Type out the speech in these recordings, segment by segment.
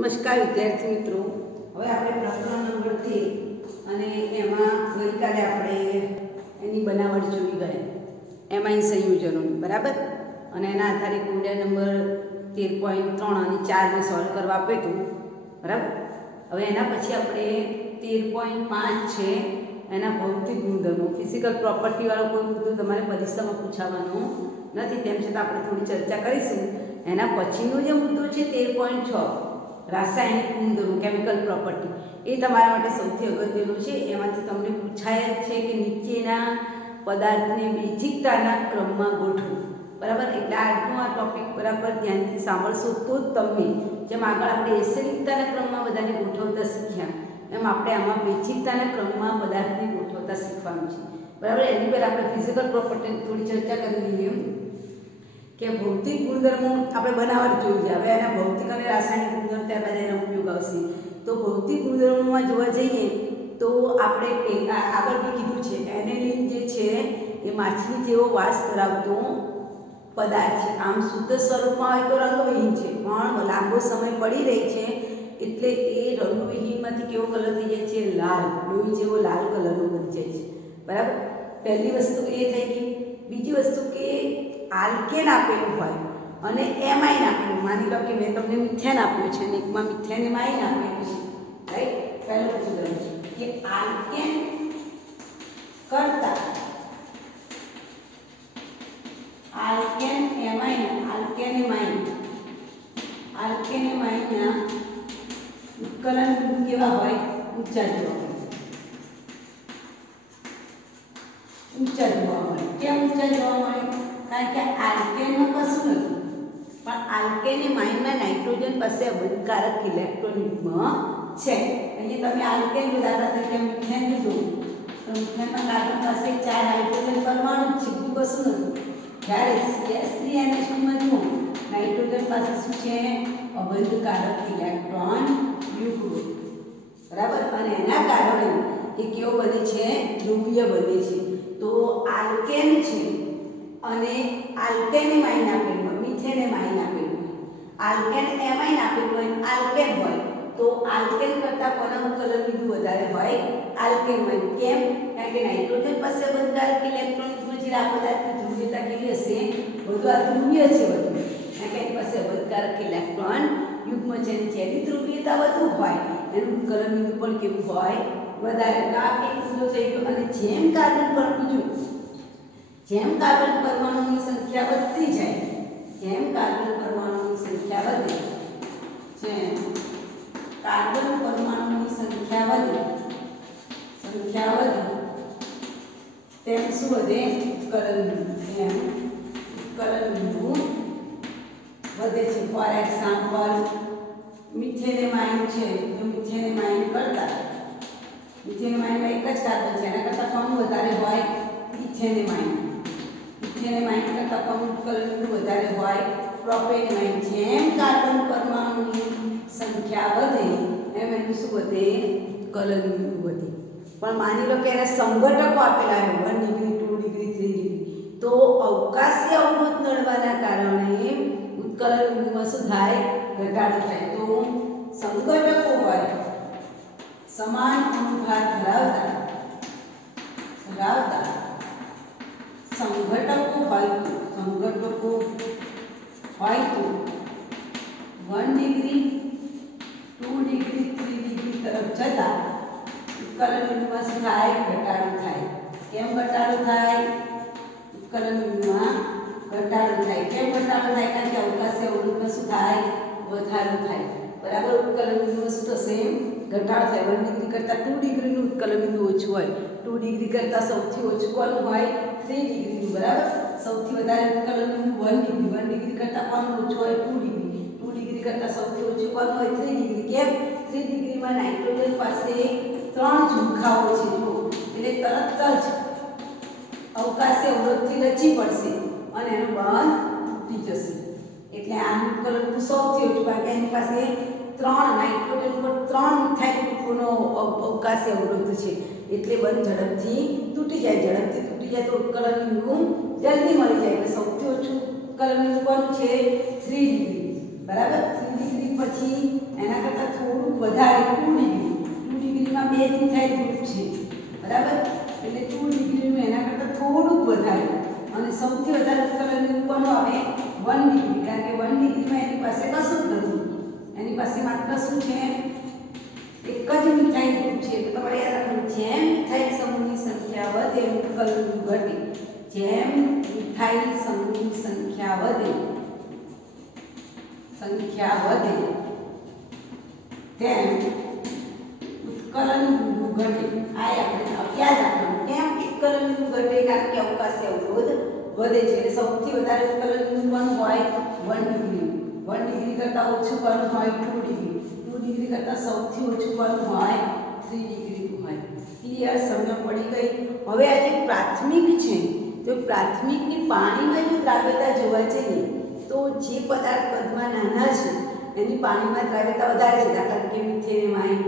નમસ્કાર વિદ્યાર્થી મિત્રો, હવે આપણે પ્રકરણ નંબર 13 અને એમાં ગઈકાલે આપણે એની બનાવટ જોઈ ગયા, એમાઇન સંયોજનોની, બરાબર. અને એના આધારે ક્વેશ્ચન નંબર 13.3 અને 4 ને સોલ્વ કરવા આપ્યું હતું, બરાબર. હવે એના પછી આપણે 13.5 છે એના ભૌતિક ગુણધર્મો, ફિઝિકલ પ્રોપર્ટી વાળો કોઈ મુદ્દો તમારે પરીક્ષામાં પૂછાવાનો નથી, તેમ છતાં આપણે થોડી ચર્ચા કરીશું. એના પછીનો જે મુદ્દો છે 13.6 રાસાયણિક ગુણધર્મો, કેમિકલ પ્રોપર્ટી, એ તમારા માટે સૌથી અગત્યનું છે. એમાંથી તમને પૂછાય જ છે કે નીચેના પદાર્થને બેઝિકતાના ક્રમમાં ગોઠવો, બરાબર. એટલે આજનો આ ટોપિક બરાબર ધ્યાનથી સાંભળશો તો જ તમને, જેમ આગળ આપણે એસિડિકતાના ક્રમમાં બધાને ગોઠવતા શીખ્યા, એમ આપણે આમાં બેઝિકતાના ક્રમમાં પદાર્થને ગોઠવતા શીખવાનું છે, બરાબર. એની પર આપણે ફિઝિકલ પ્રોપર્ટીની થોડી ચર્ચા કરી લઈએ કે ભૌતિક ગુણધર્મો આપણે બનાવટ જોઈ છે. હવે એના ભૌતિક અને રાસાયણિક ગુણધર્મો ત્યારબાદ એનો ઉપયોગ આવશે. તો ભૌતિક ગુણધર્મોમાં જોવા જઈએ તો આપણે આગળ બી કીધું છે, એનેલિન જે છે એ માછલી જેવો વાસ ધરાવતો પદાર્થ છે. આમ શુદ્ધ સ્વરૂપમાં હોય તો રંગવિહીન છે, પણ લાંબો સમય પડી રહી છે એટલે એ રંગવિહીનમાંથી કેવો કલર થઈ જાય છે? લાલ, લોહી જેવો લાલ કલરનો બની જાય છે, બરાબર. પહેલી વસ્તુ એ થઈ ગઈ. બીજી વસ્તુ કે આલ્કેન આપેલું હોય અને એમાઇન આપેલું, માની લો કે મેં તમને મિથેન આપ્યું છે અને એકમાં મિથેન એમાઇન આપેલું છે, રાઈટ. પહેલું ઉદાહરણ છે કે આલ્કેન કરતા આલ્કેન એમાઇનના ઉત્કલન બિંદુ કેવા હોય? ઊંચા જોવા મળે. કેમ ઊંચા જોવા મળે? કારણ કે આલ્કેનમાં કશું નથી, પણ આલ્કેન એમાઇનમાં નાઇટ્રોજન પાસે અબંધકારક ઇલેક્ટ્રોન યુગ્મ છે. અહીંયા તમે આલ્કેન દાખલા તરીકે મિથેન લીધું તો મિથેનમાં કાર્બન પાસે 4 હાઇડ્રોજન પરમાણુ છે, બીજું કશું નથી. જ્યારે CH3NH2 માં જુઓ, નાઇટ્રોજન પાસે શું છે? અબંધકારક ઇલેક્ટ્રોન યુગ્મ, બરાબર. અને એના કારણે એ કેવો બને છે? ધ્રુવીય બને છે. તો આલ્કેન છે અને આલ્કેન એમાઇન આપેલું, મિથેન એમાઇન આપેલું, આલ્કેન એમાઇન આપેલું હોય, આલ્કેન હોય તો આલ્કેન કરતાં કોના ઉત્કલન બિંદુ વધારે હોય? આલ્કેન હોય. કેમ? કારણ કે નાઇટ્રોજન પાસે અબંધકારક ઇલેક્ટ્રોન યુગ્મ છે, આ પદાર્થની ધ્રુવીયતા કેવી હશે? વધુ ધ્રુવીય છે, વધુ, કારણ કે એની પાસે અબંધકારક ઇલેક્ટ્રોન યુગ્મ છે. જેની ધ્રુવીયતા વધુ હોય એનું ઉત્કલન બિંદુ પણ કેવું હોય? વધારે. આ એક મુદ્દો થઈ ગયો. અને જેમ કાર્બન પરમાણુની સંખ્યા વધતી જાય, જેમ કાર્બન પરમાણુની સંખ્યા વધે, તેમ શું વધે? ઉત્કલન બિંદુ વધે છે. ફોર એક્ઝામ્પલ મિથેન એમાઇન છે, તો મિથેન એમાઇન એક જ કાર્બન છે, એના કરતાં કોણ વધારે હોય? ઇથેન એમાઇન કરતાં કોણ ઉત્કલન બિંદુ વધારે હોય? Propane amine. જેમ કાર્બન પરમાણુની સંખ્યા વધે એમ એનું શું વધે? ઉત્કલન બિંદુ વધે. પણ માની લો કે એને સંઘટકો આપેલા છે 1 ડિગ્રી, 2 ડિગ્રી, 3 ડિગ્રી, તો અવકાશી અવરોધ નડવાના કારણે ઉત્કલન બિંદુમાં શું થાય? ઘટાડો થાય. તો સંઘટકો હોય, સમાન અણુભાર ધરાવતા સંઘટકો હોય તો 1 ડિગ્રી, 2 ડિગ્રી, 3 ડિગ્રી તરફ જતા ઉત્કલન બિંદુમાં શું થાય? ઘટાડો થાય. કેમ ઘટાડો થાય? ઉત્કલન બિંદુમાં ઘટાડો થાય. કેમ ઘટાડો થાય? કારણ કે અવકાશી અવરોધમાં શું થાય? વધારો થાય, બરાબર. ઉત્કલન બિંદુમાં શું થશે? ઘટાડો થાય. 1 ડિગ્રી કરતાં 2 ડિગ્રીનું ઉત્કલન બિંદુ ઓછું હોય, 2 ડિગ્રી કરતાં સૌથી ઓછું કોનું હોય? 3 ડિગ્રીનું, બરાબર. સૌથી વધારે ઉત્કલન બિંદુ 1 ડિગ્રી કરતાં કોણ ઓછું હોય? 2 ડિગ્રી. 2 ડિગ્રી કરતાં સૌથી ઓછું કોણ હોય? 3 ડિગ્રી. કેમ? 3 ડિગ્રીમાં નાઇટ્રોજન પાસે 3 ઝુમખાઓ છે, જો, એટલે તરત જ અવકાશી અવરોધથી લચી પડશે અને એનો બંધ તૂટી જશે. એટલે આનું ઉત્કલન બિંદુ સૌથી ઓછું, કારણ કે એની પાસે 3 નાઇટ્રોજન પર 3 મિથાઇલ ગ્રુપોનો અવકાશી અવરોધ છે, એટલે બંધ ઝડપથી તૂટી જાય. ઝડપથી તૂટી જાય તો ઉત્કલન બિંદુ જલ્દી મળી જાય. એટલે સૌથી ઓછું ઉત્કલન બિંદુ કોનું છે? 3 ડિગ્રી, બરાબર. 3 ડિગ્રી પછી એના કરતાં વધારે 2 ડિગ્રી 2 ડિગ્રીમાં બે મિથાઇલ ગ્રુપ છે બરાબર એટલે 2 ડિગ્રીનું એના કરતાં થોડુંક વધારે અને સૌથી વધારે ઉત્કલનનું કોણ આવે 1 ડિગ્રી કારણ કે 1 ડિગ્રીમાં એની પાસે કશું જ નથી એની પાસે માત્ર શું છે એક જ મિથાઇલ ગ્રુપ છે તો તમારે યાદ રાખવાનું જેમ મિથાઇલ સમૂહની સંખ્યા વધે ઉત્કલન ઘટે જેમ મિથાઇલ સમૂહની સંખ્યા વધે તેમ ઉત્કલન ઘટે આ આપણે યાદ રાખવાનું કેમ ઉત્કલન ઘટે કારણ કે અવકાશી અવરોધ વધે છે એટલે સૌથી વધારે ઉત્કલન કોણ હોય 1 ડિગ્રી 1 ડિગ્રી કરતાં ઓછું કોણ હોય 2 ડિગ્રી 2 ડિગ્રી કરતાં સૌથી ઓછું કોણ હોય 3 ડિગ્રી હોય ક્લિયર સમજ પડી ગઈ હવે આ જે પ્રાથમિક છે તો પ્રાથમિકની પાણીમાં જો દ્રાવ્યતા જોવા જઈએ તો જે પદાર્થ કદમાં નાના છે એની પાણીમાં દ્રાવ્યતા વધારે છે દાખલા તરીકે મિથેનેમાઇન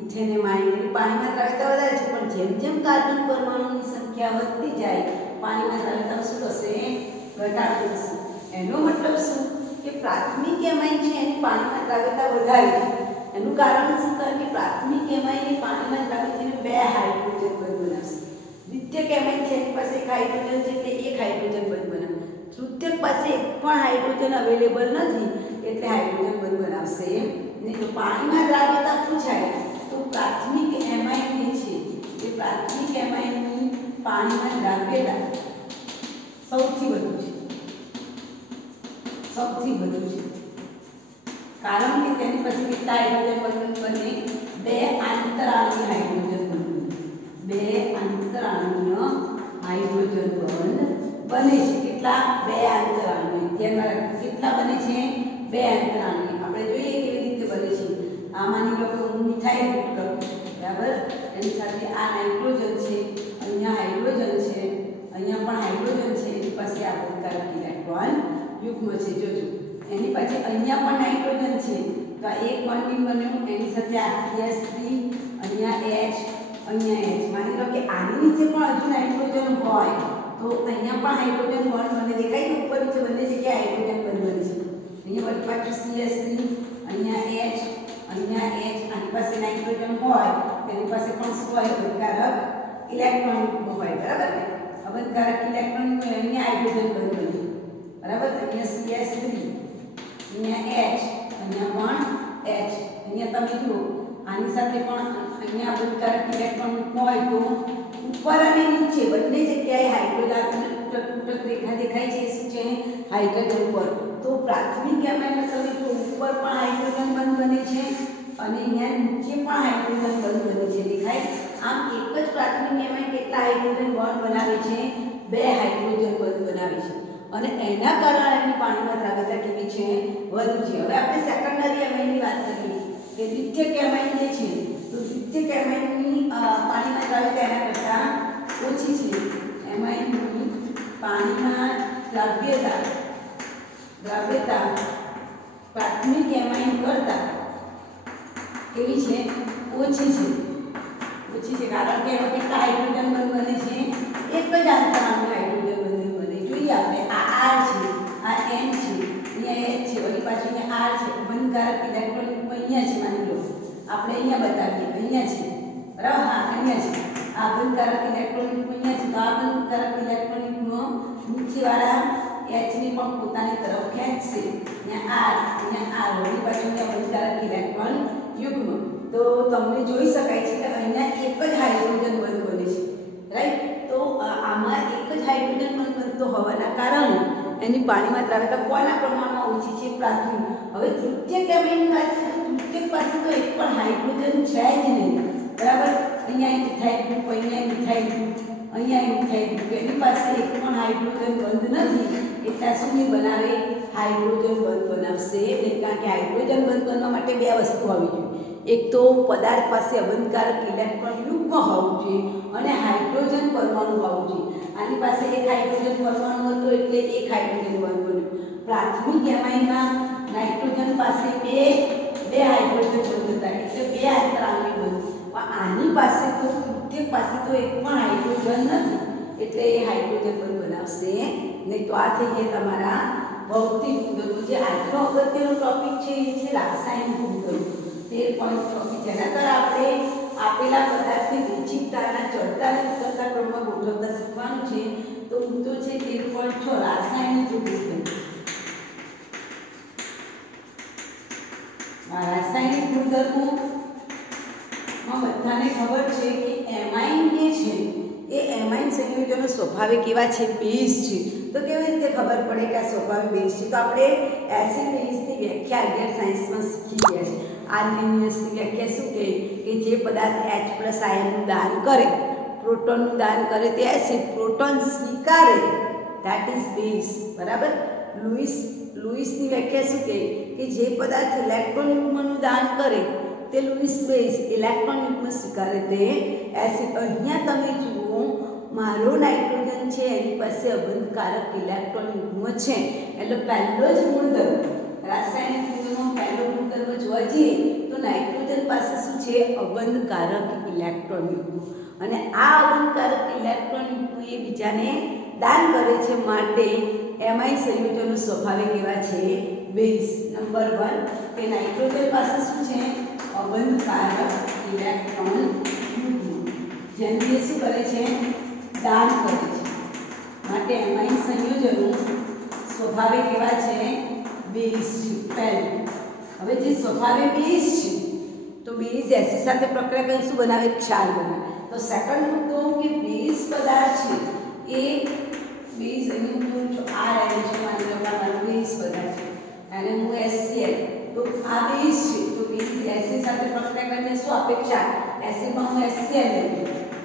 ઇથેનેમાઇન એની પાણીમાં દ્રાવ્યતા વધારે છે પણ જેમ જેમ કાર્બન પરમાણુની સંખ્યા વધતી જાય પાણીમાં દ્રાવ્યતા શું થશે ઘટાડો થશે એનો મતલબ શું કે પ્રાથમિક એમાઇન છે એની પાણીમાં દ્રાવ્યતા વધારે છે એનું કારણ શું કારણ કે પ્રાથમિક એમાઇન એ પાણીમાં દ્રાવ્ય થઈને બે હાઇડ્રોજન બંધ બનાવશે દ્વિતીયક એમાઇન છે એની પાસે એક હાઇડ્રોજન છે એટલે એક હાઇડ્રોજન બંધ બનાવે તૃતીયક પાસે એક પણ હાઇડ્રોજન અવેલેબલ નથી એટલે હાઇડ્રોજન બંધ બનાવશે નહીં તો પાણીમાં દ્રાવ્યતા પૂછાય તો પ્રાથમિક એમાઇન જે છે એ પ્રાથમિક એમાઇનની પાણીમાં દ્રાવ્યતા સૌથી વધુ છે કારણ કે તેની પાસે કેટલા હાઇડ્રોજન બંધ બને બે આંતરાણુય હાઇડ્રોજન બંધ હાઇડ્રોજન બંધ બને છે કેટલા બે આંતરાણુય ધ્યાનમાં રાખો કેટલા બને છે બે આંતરાણુય આપણે જોઈએ કેવી રીતે બને છે આ માની લો કે હું મિથાઇલ ગ્રુપ કરું બરાબર એની સાથે આ નાઇટ્રોજન છે અહીંયા હાઇડ્રોજન છે અહીંયા પણ હાઇડ્રોજન છે એની પાસે આ બંધકારક ઇલેક્ટ્રોન યુગ્મ છે જોજો એની પાસે અહીંયા પણ નાઇટ્રોજન છે તો આ એક બોન્ડિંગ બન્યું એની સાથે આ CH3 અહીંયા H અહીંયા H માની લો કે આની નીચે પણ હજુ નાઇટ્રોજન હોય તો અહીંયા પણ હાઇડ્રોજન બોન્ડ બને દેખાય કે ઉપર નીચે બંને જગ્યાએ હાઇડ્રોજન બંધ બને છે અહીંયા વળી પાછું CH3 અહીંયા H અહીંયા H આની પાસે નાઇટ્રોજન હોય તેની પાસે પણ શું હોય બંધકારક ઇલેક્ટ્રોન હોય બરાબર ને બંધકારક ઇલેક્ટ્રોન અહીંયા હાઇડ્રોજન બંધ બને બરાબર અહીંયા CH3 અહીંયા H અહીંયા પણ H અહીંયા તમે જુઓ આની સાથે પણ અહીંયા બંધકારક ઇલેક્ટ્રોન હોય તો ઉપર અને નીચે બંને જગ્યાએ હાઇડ્રોજન તૂટક રેખા દેખાય છે શું છે હાઇડ્રોજન પર તો પ્રાથમિક એમાઇનમાં તમે તો ઉપર પણ હાઇડ્રોજન બંધ બને છે અને અહીંયા નીચે પણ હાઇડ્રોજન બંધ બને છે દેખાય આમ એક જ પ્રાથમિક એમાઇન કેટલા હાઇડ્રોજન બોન્ડ બનાવે છે બે હાઇડ્રોજન બંધ બનાવે છે અને એના કારણે એની પાણીમાં દ્રાવ્યતા કેવી છે વધુ છે હવે આપણે સેકન્ડરી એમાઇનની વાત કરીએ કે દ્વિતીયક એમાઇન જે છે તો દ્વિતીયક એમાઇનની પાણીમાં દ્રાવ્યતા એના કરતાં ઓછી છે એમાઇનની પાણીમાં દ્રાવ્યતા પ્રાથમિક એમાઇન કરતાં કેવી છે ઓછી છે કારણ કે એમાં કેટલા હાઇડ્રોજન બંધ બને છે એક જ આંતરાણુય હાઇડ્રોજન બંધ બને જોઈએ આપણે આ R છે આ N છે અહીંયા H છે વળી પાછું અહીંયા R છે બંધકારક ઇલેક્ટ્રોન અહીંયા છે માની લો આપણે અહીંયા બતાવીએ અહીંયા છે બરાબર હા અહીંયા છે આ બંધકારક ઇલેક્ટ્રોન અહીંયા છે તો આ બંધકારક ઇલેક્ટ્રોનનો નીચેવાળા H ને પણ પોતાની તરફ ખેંચશે અહીંયા R વળી પાછું અહીંયા બંધકારક ઇલેક્ટ્રોન યુગ્મ તો તમને જોઈ શકાય છે કે અહીંયા એક જ હાઇડ્રોજન બંધ બને છે રાઈટ તો આમાં એક જ હાઇડ્રોજન બંધ બનતો હોવાના કારણે એની પાણીમાં દ્રાવ્યતા કોના પ્રમાણમાં ઓછી છે પ્રાથમિક હવે તૃતીયક એમાઇન પાસે તો એક પણ હાઇડ્રોજન છે જ નહીં બરાબર અહીંયા મિથાઇલ ગ્રુપ અહીંયા મિથાઇલ ગ્રુપ અહીંયા મિથાઇલ ગ્રુપ એની પાસે એક પણ હાઇડ્રોજન બંધ નથી એટલે શું નહીં બનાવે હાઇડ્રોજન બંધ બનાવશે કારણ કે હાઇડ્રોજન બંધ બનવા માટે બે વસ્તુ હોવી જોઈએ એક તો પદાર્થ પાસે અબંધકારક ઇલેક્ટ્રોન યુગ્મ હોવું જોઈએ અને હાઇડ્રોજન પરમાણુ હોવું જોઈએ આની પાસે એક હાઇડ્રોજન પરમાણુ હતો એટલે એક હાઇડ્રોજન બંધ બન્યું પ્રાથમિક એમાઇનમાં નાઇટ્રોજન પાસે બે હાઇડ્રોજન બંધ હતા એટલે બે આંતરાણુય બંધ પણ આની પાસે તો તૃતીયક પાસે તો એક પણ હાઇડ્રોજન નથી એટલે એ હાઇડ્રોજન બંધ બનાવશે નહીં તો આ થઈ ગયા તમારા ભૌતિક ગુણધર્મો જે આજનો અગત્યનો ટોપિક છે એ છે રાસાયણિક ગુણધર્મો 13.24 જેના દ્વારા આપણે આપેલા પદાર્થની વિચિત્રતાના ચડતા અને ઉતરતા ક્રમમાં ગોઠવતા શીખવાનું છે. તો મુદ્દો છે 13.6 રાસાયણિક ગુણધર્મો. રાસાયણિક ગુણધર્મોમાં બધાને ખબર છે કે એમાઇન જે છે એ એમાઇન સંયોજનો સ્વાભાવિક એવા છે, બેઝ છે. તો કેવી રીતે ખબર પડે કે આ સ્વાભાવિક બેઝ છે? તો આપણે એસિડ બેઝની વ્યાખ્યા 11 સાયન્સમાં શીખી ગયા છે. આર્ગેનિયસની વ્યાખ્યા શું કહે કે જે પદાર્થ H+ આયનનું દાન કરે, પ્રોટોનનું દાન કરે તે એસિડ, પ્રોટોન સ્વીકારે ધેટ ઇઝ બેઝ. બરાબર. લુઈસની વ્યાખ્યા શું કહે કે જે પદાર્થ ઇલેક્ટ્રોન યુગ્મનું દાન કરે તે લુઈસ બેઝ, ઇલેક્ટ્રોન યુગ્મ સ્વીકારે તે એસિડ. અહીંયા તમે જુઓ મારો નાઇટ્રોજન છે એની પાસે અબંધકારક ઇલેક્ટ્રોન યુગ્મ છે, એટલે પહેલો જ ગુણધર્મ રાસાયણિક ગુણધર્મનો પહેલો ગુણધર્મ જોવા જઈએ તો નાઇટ્રોજન પાસે શું છે? અબંધકારક ઇલેક્ટ્રોન યુગ્મ. અને આ અબંધકારક ઇલેક્ટ્રોન યુગ્મ એ બીજાને દાન કરે છે, માટે એમાઇન સંયોજનો સ્વાભાવિક એવા છે, બેઝ. નંબર 1 કે નાઇટ્રોજન પાસે શું છે? અબંધકારક ઇલેક્ટ્રોન યુગ્મ, જેને તે શું કરે છે? દાન કરે છે, માટે એમાઇન સંયોજનો સ્વાભાવિક એવા છે, બેઝ છે. પહેલું. હવે જે સ્વાભાવિક બેઝ છે તો બેઝ એસિડ સાથે પ્રક્રિયા કરી શું બનાવે? ક્ષાર બનાવે. તો સેકન્ડ મુદ્દો કે બેઝ પદાર્થ છે એ બેઝ અહીં હું આ રહે છે, માની લો કે મારો બેઝ પદાર્થ છે અને હું HCl. તો આ બેઝ છે તો બેઝ એસિડ સાથે પ્રક્રિયા કરીને શું આપે? ક્ષાર. એસિડમાં હું HCl લઉં,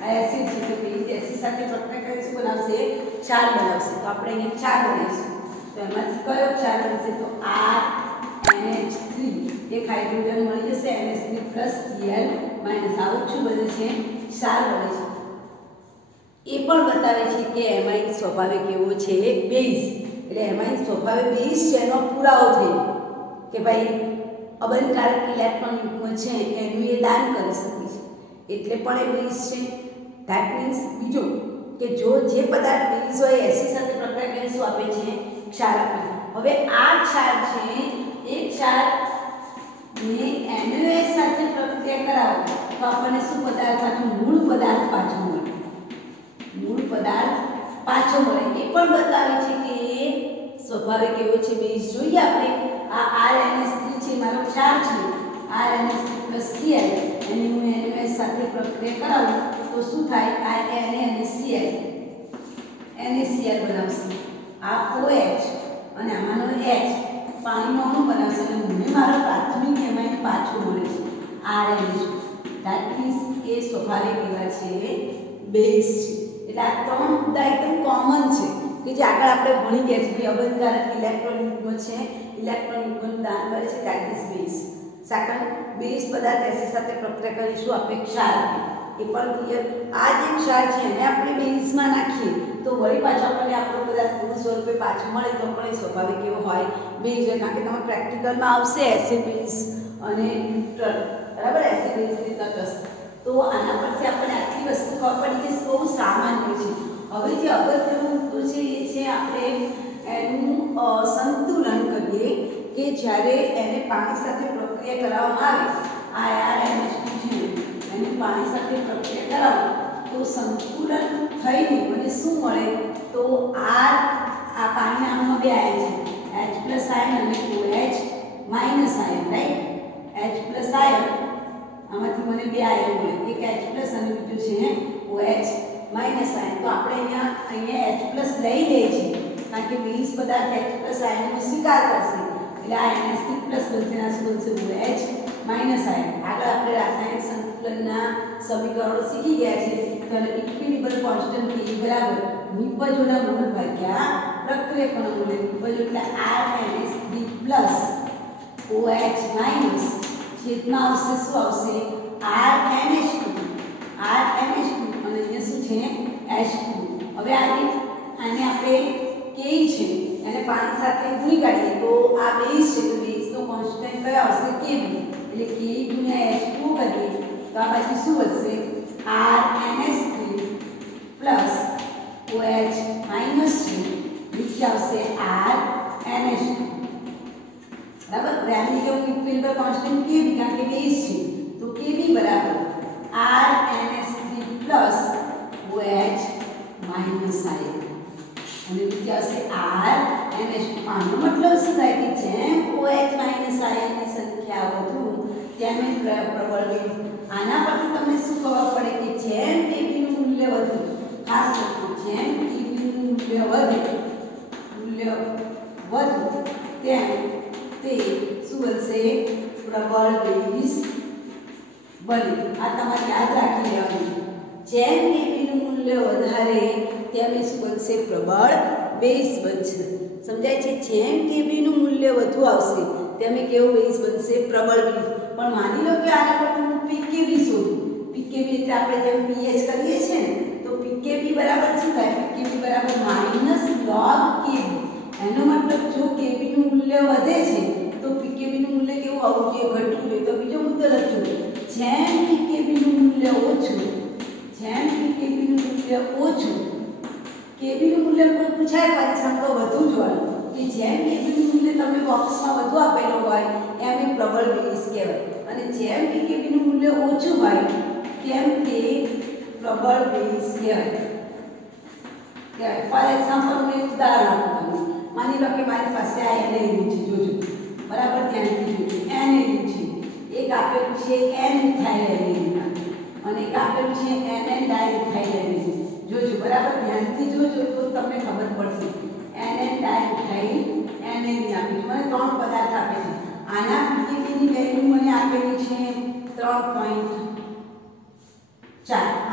આ એસિડ છે તો બેઝ એસિડ સાથે પ્રક્રિયા કરીને શું બનાવશે? ક્ષાર બનાવશે. તો આપણે અહીંયા ક્ષાર બનાવીશું. તો એમાંથી કયો ક્ષાર બનશે? તો RNH3 એક હાઇડ્રોજન મળી જશે, NH3+Cl- આવું શું બને છે? ક્ષાર બને છે. એ પણ બતાવે છે કે એમાઇન સ્વાભાવિક એવો છે, બેઝ. એટલે એમાઇન સ્વાભાવિક બેઝ છે એનો પુરાવો થયો કે ભાઈ અબંધકારક ઇલેક્ટ્રોન યુગ્મ છે એનું એ દાન કરી શકે છે, એટલે પણ એ બેઝ છે. ધેટ મીન્સ બીજું કે જો જે પદાર્થ બેઝ હોય એસિડ સાથે પ્રક્રિયા કરીને શું આપે છે? ક્ષાર આપે છે. હવે આ ક્ષાર છે એ ક્ષાર ને NaOH સાથે પ્રક્રિયા કરાવો તો આપણને શું પદાર્થ આપે? મૂળ પદાર્થ પાછો મળે. મૂળ પદાર્થ પાછો મળે. એ પણ બતાવે છે કે સ્વાભાવિક એવો છે, બેઝ. જોઈએ આપણે આ RNH3 છે મારો ક્ષાર છે, RNH3+Cl એની હું NaOH સાથે પ્રક્રિયા કરાવું તો શું થાય? આ Na અને Cl NaCl બનાવશે. આ OH અને આમાંનો H પાણીનો અણુ બનાવશે અને મને મારો પ્રાથમિક એમાઇન પાછું મળે છે, RNH. ધેટ મીન્સ એ સ્વાભાવિક એવા છે, બેઝ છે. એટલે આ ત્રણ મુદ્દા એકદમ કોમન છે કે જે આગળ આપણે ભણી ગયા છીએ. અબંધકારક ઇલેક્ટ્રોન યુગ્મ છે, ઇલેક્ટ્રોન યુગ્મનું દાન કરે છે, that is base. Second, base પદાર્થ એસિડ સાથે પ્રક્રિયા કરીશું આપણે ક્ષાર આપે, એ પણ ક્લિયર. આ જે ક્ષાર છે એને આપણે બેઝમાં નાખીએ તો વળી પાછો આપણને આપણો પદાર્થ પૂર્ણ સ્વરૂપે પાછું મળે તો પણ એ સ્વાભાવિક એવો હોય, બેઝ હોય. કારણ કે તમારે પ્રેક્ટિકલમાં આવશે એસિડ બેઝ અને ન્યુટ્રલ. બરાબર. એસિડ બેઝની તટસ્થ. તો આના પરથી આપણને આટલી વસ્તુ ખબર પડી કે બહુ સામાન્ય છે. હવે જે અગત્યનો મુદ્દો છે એ છે આપણે એનું સંતુલન કરીએ કે જ્યારે એને પાણી સાથે પ્રક્રિયા કરાવવામાં આવે, આ RNH2 છે એને પાણી સાથે પ્રક્રિયા કરાવો તો સંતુલન થઈને મને શું મળે? તો આ પાણીના અણુમાં બે આયન છે, H+ આયન અને OH- આયન. રાઈટ. H+ આયન આમાંથી મને બે આયન મળે, એક H+ અને બીજું છે OH- આયન. તો આપણે અહીંયા H+ લઈ લઈએ છીએ કારણ કે બેઝ પદાર્થ H+ આયનનો સ્વીકાર કરશે, એટલે આ NH3+ બનશે, આ શું બનશે? OH- આયન. આગળ આપણે રાસાયણિક સંતુલનના સમીકરણો શીખી ગયા છે. તો ઇક્વિલિબ્રિયમ કોન્સ્ટન્ટ K બરાબર નિપજોના મોલ ભાગ્યા પ્રક્રિયકોના મોલ. નિપજો એટલે RNH3+OH- છેદમાં આવશે શું આવશે? RNH2 અને અહીંયા શું છે? H2. હવે આને આપણે K છે એને પાણી સાથે ગુણી કાઢીએ તો આ બેઝ છે તો બેઝનો કોન્સ્ટન્ટ કયો આવશે? Kb. એટલે K × H2 કરીએ તો આ બાજુ શું વધશે? RNH3+OH- નીચે આવશે RNH2. બરાબર. રેમિડિયમ ઇક્વિલિબ્રિયમ કોન્સ્ટન્ટ Kb કારણ કે બેઝ છે તો Kb તેમ એ પ્રબળ બેઝ. આના પરથી તમને શું ખબર પડે કે જેમ Kb નું મૂલ્ય વધે, ખાસ લખો, જેમ Kb નું મૂલ્ય વધે તેમ તે શું બનશે? પ્રબળ બેઝ બને. આ તમારે યાદ રાખી લેવાનું. જેમ Kb નું મૂલ્ય વધારે તેમ એ શું બનશે? પ્રબળ બેઝ બનશે. સમજાય છે? જેમ Kb નું મૂલ્ય વધુ આવશે તેમ એ કેવું બેઝ બનશે? પ્રબળ બેઝ. પણ માની લો કે આના પર હું pKb શોધું. pKb એટલે આપણે જેમ pH કરીએ છીએ ને, તો pKb બરાબર શું થાય? pKb બરાબર -log Kb. એનો મતલબ જો Kb નું મૂલ્ય વધે છે તો pKb નું મૂલ્ય કેવું આવવું જોઈએ? ઘટવું જોઈએ. તો બીજો મુદ્દો લખજો, જેમ pKb નું મૂલ્ય ઓછું, જેમ pKb નું મૂલ્ય ઓછું, Kb નું મૂલ્ય પૂછાય પરીક્ષામાં તો વધુ જ હોય કે જેમ Kb નું મૂલ્ય તમને બોક્સમાં વધુ આપેલું હોય એમ એ પ્રબળ બેઝ કહેવાય, અને જેમ pKb નું મૂલ્ય ઓછું હોય તેમ તે પ્રબળ બેઝ કહેવાય. ફોર એક્ઝામ્પલ હું એક ઉદાહરણ આપું તમને. માની લો કે મારી પાસે આ એનેલિન છે, જોજો બરાબર ધ્યાનથી જોજો. એનેલિન છે, એક આપેલું છે N-મિથાઇલ અને એક આપેલું છે NN-ડાયમિથાઇલ. જોજો બરાબર ધ્યાનથી જોજો તો તમને ખબર પડશે. NN-ડાયમિથાઇલ એનેલિન આપી મને 3 પદાર્થ આપે છે. આના pKb ની વેલ્યુ મને આપેલી છે 3.4.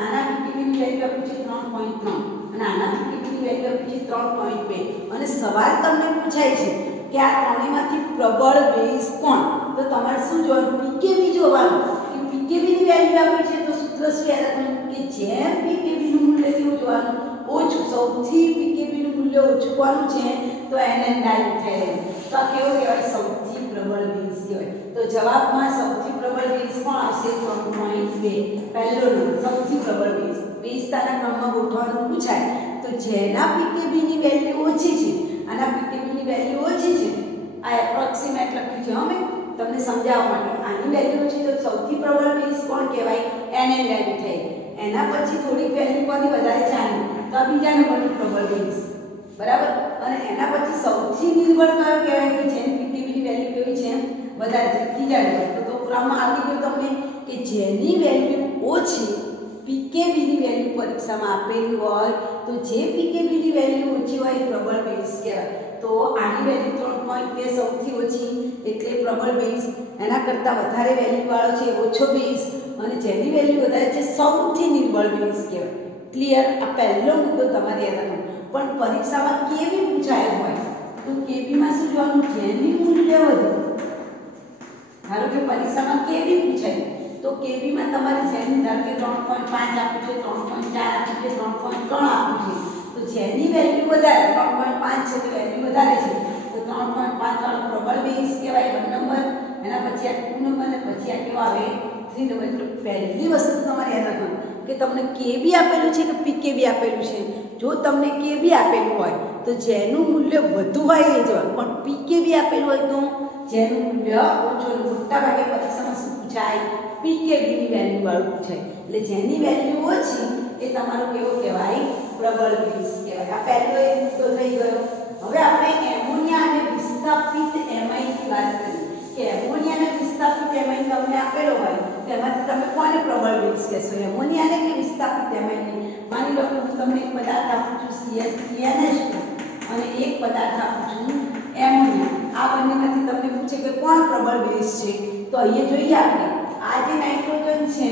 આના pKb ની વેલ્યુ આપી છે 3.3 અને આના pKb ની વેલ્યુ આપી છે 3.2. અને સવાલ તમને પૂછાય છે કે આ ત્રણેયમાંથી પ્રબળ બેઝ કોણ? તો તમારે શું જોવાનું? pKb જોવાનું. કે pKb ની વેલ્યુ આપી છે તો સૂત્ર શું યાદ રાખવાનું? કે જેમ pKb નું મૂલ્ય કેવું જોવાનું? ઓછું. સૌથી pKb નું મૂલ્ય ઓછું કોનું છે? તો NN-ડાયમિથાઇલ. તો આ કેવો કહેવાય? સૌથી પ્રબળ બેઝ કહેવાય. તો જવાબમાં સૌથી પ્રબળ બેઝ કોણ આવશે? 3.2. પહેલો નંબર સૌથી પ્રબળ બેઝ. બેઝતાના ક્રમમાં ગોઠવવાનું પૂછાય તો જેના pKb ની વેલ્યુ ઓછી છે, આના pKb ની વેલ્યુ ઓછી છે, આ એપ્રોક્સિમેટ લખ્યું છે અમે તમને સમજાવવા માટે. આની વેલ્યુ ઓછી તો સૌથી પ્રબળ બેઝ કોણ કહેવાય? NN-ડાયમિથાઇલ. એના પછી થોડીક વેલ્યુ કોની વધારે છે? આની. તો આ બીજા નંબરનું પ્રબળ બેઝ બરાબર. અને એના પછી સૌથી નિર્બળ કયો કહેવાય? કે જેની pKb ની વેલ્યુ કેવી છે? વધારે છે. ત્રીજા નંબર. તો ક્રમમાં આવી ગયું તમને કે જેની વેલ્યુ ઓછી pKb ની વેલ્યુ પરીક્ષામાં આપેલી હોય તો જે pKb ની વેલ્યુ ઓછી હોય એ પ્રબળ બેઝ કહેવાય. તો આની વેલ્યુ 3.2 સૌથી ઓછી એટલે પ્રબળ બેઝ. એના કરતાં વધારે વેલ્યુ વાળો છે ઓછો બેઝ, અને જેની વેલ્યુ વધારે છે સૌથી નિર્બળ બેઝ કહેવાય. ક્લિયર? આ પહેલો મુદ્દો તમારે યાદ રાખવાનો. પણ પરીક્ષામાં કેવી પૂછાય હોય તો Kb માં શું જોવાનું? જેની મૂલ્ય વધે. ધારો કે પરીક્ષામાં કેવી પૂછાય તો Kb માં તમારે જેની ધારો કે 3.5 આપ્યું છે, 3.4 આપ્યું છે, 3.3 આપ્યું છે, તો જેની વેલ્યુ વધારે 3.5 છે તો વેલ્યુ વધારે છે તો 3.5 વાળો પ્રબળ બેઝ કહેવાય 1 નંબર. એના પછી આ 2 નંબર અને પછી આ કેવો આવે? 3 નંબર. એટલે પહેલી વસ્તુ તમારે યાદ રાખવાનું કે તમને Kb આપેલું છે કે pKb આપેલું છે. જો તમને Kb આપેલું હોય તો જેનું મૂલ્ય વધુ હોય એ જોવાનું, પણ pKb આપેલું હોય તો જેનું મૂલ્ય ઓછું. મોટા ભાગે પરીક્ષામાં શું પૂછાય? pKb ની વેલ્યુ વાળું પૂછાય. એટલે જેની વેલ્યુ ઓછી એ તમારો કેવો કહેવાય? પ્રબળ બેઝ કહેવાય. આ પહેલો એક મુદ્દો થઈ ગયો. હવે આપણે એમોનિયા અને વિસ્થાપિત એમાઇન ની વાત કરીએ કે એમોનિયા અને વિસ્થાપિત એમાઇન તમને આપેલો હોય તેમાંથી તમે કોને પ્રબળ બેઝ કહેશો? એમોનિયાને કે વિસ્થાપિત એમાઇનને? માની લો કે હું તમને એક પદાર્થ આપું છું CH3NH2 અને એક પદાર્થ આપું છું એમોનિયા. આ બંનેમાંથી તમને પૂછે કે કોણ પ્રબળ બેઝ છે? તો અહીંયા જોઈએ આપણે આ જે નાઇટ્રોજન છે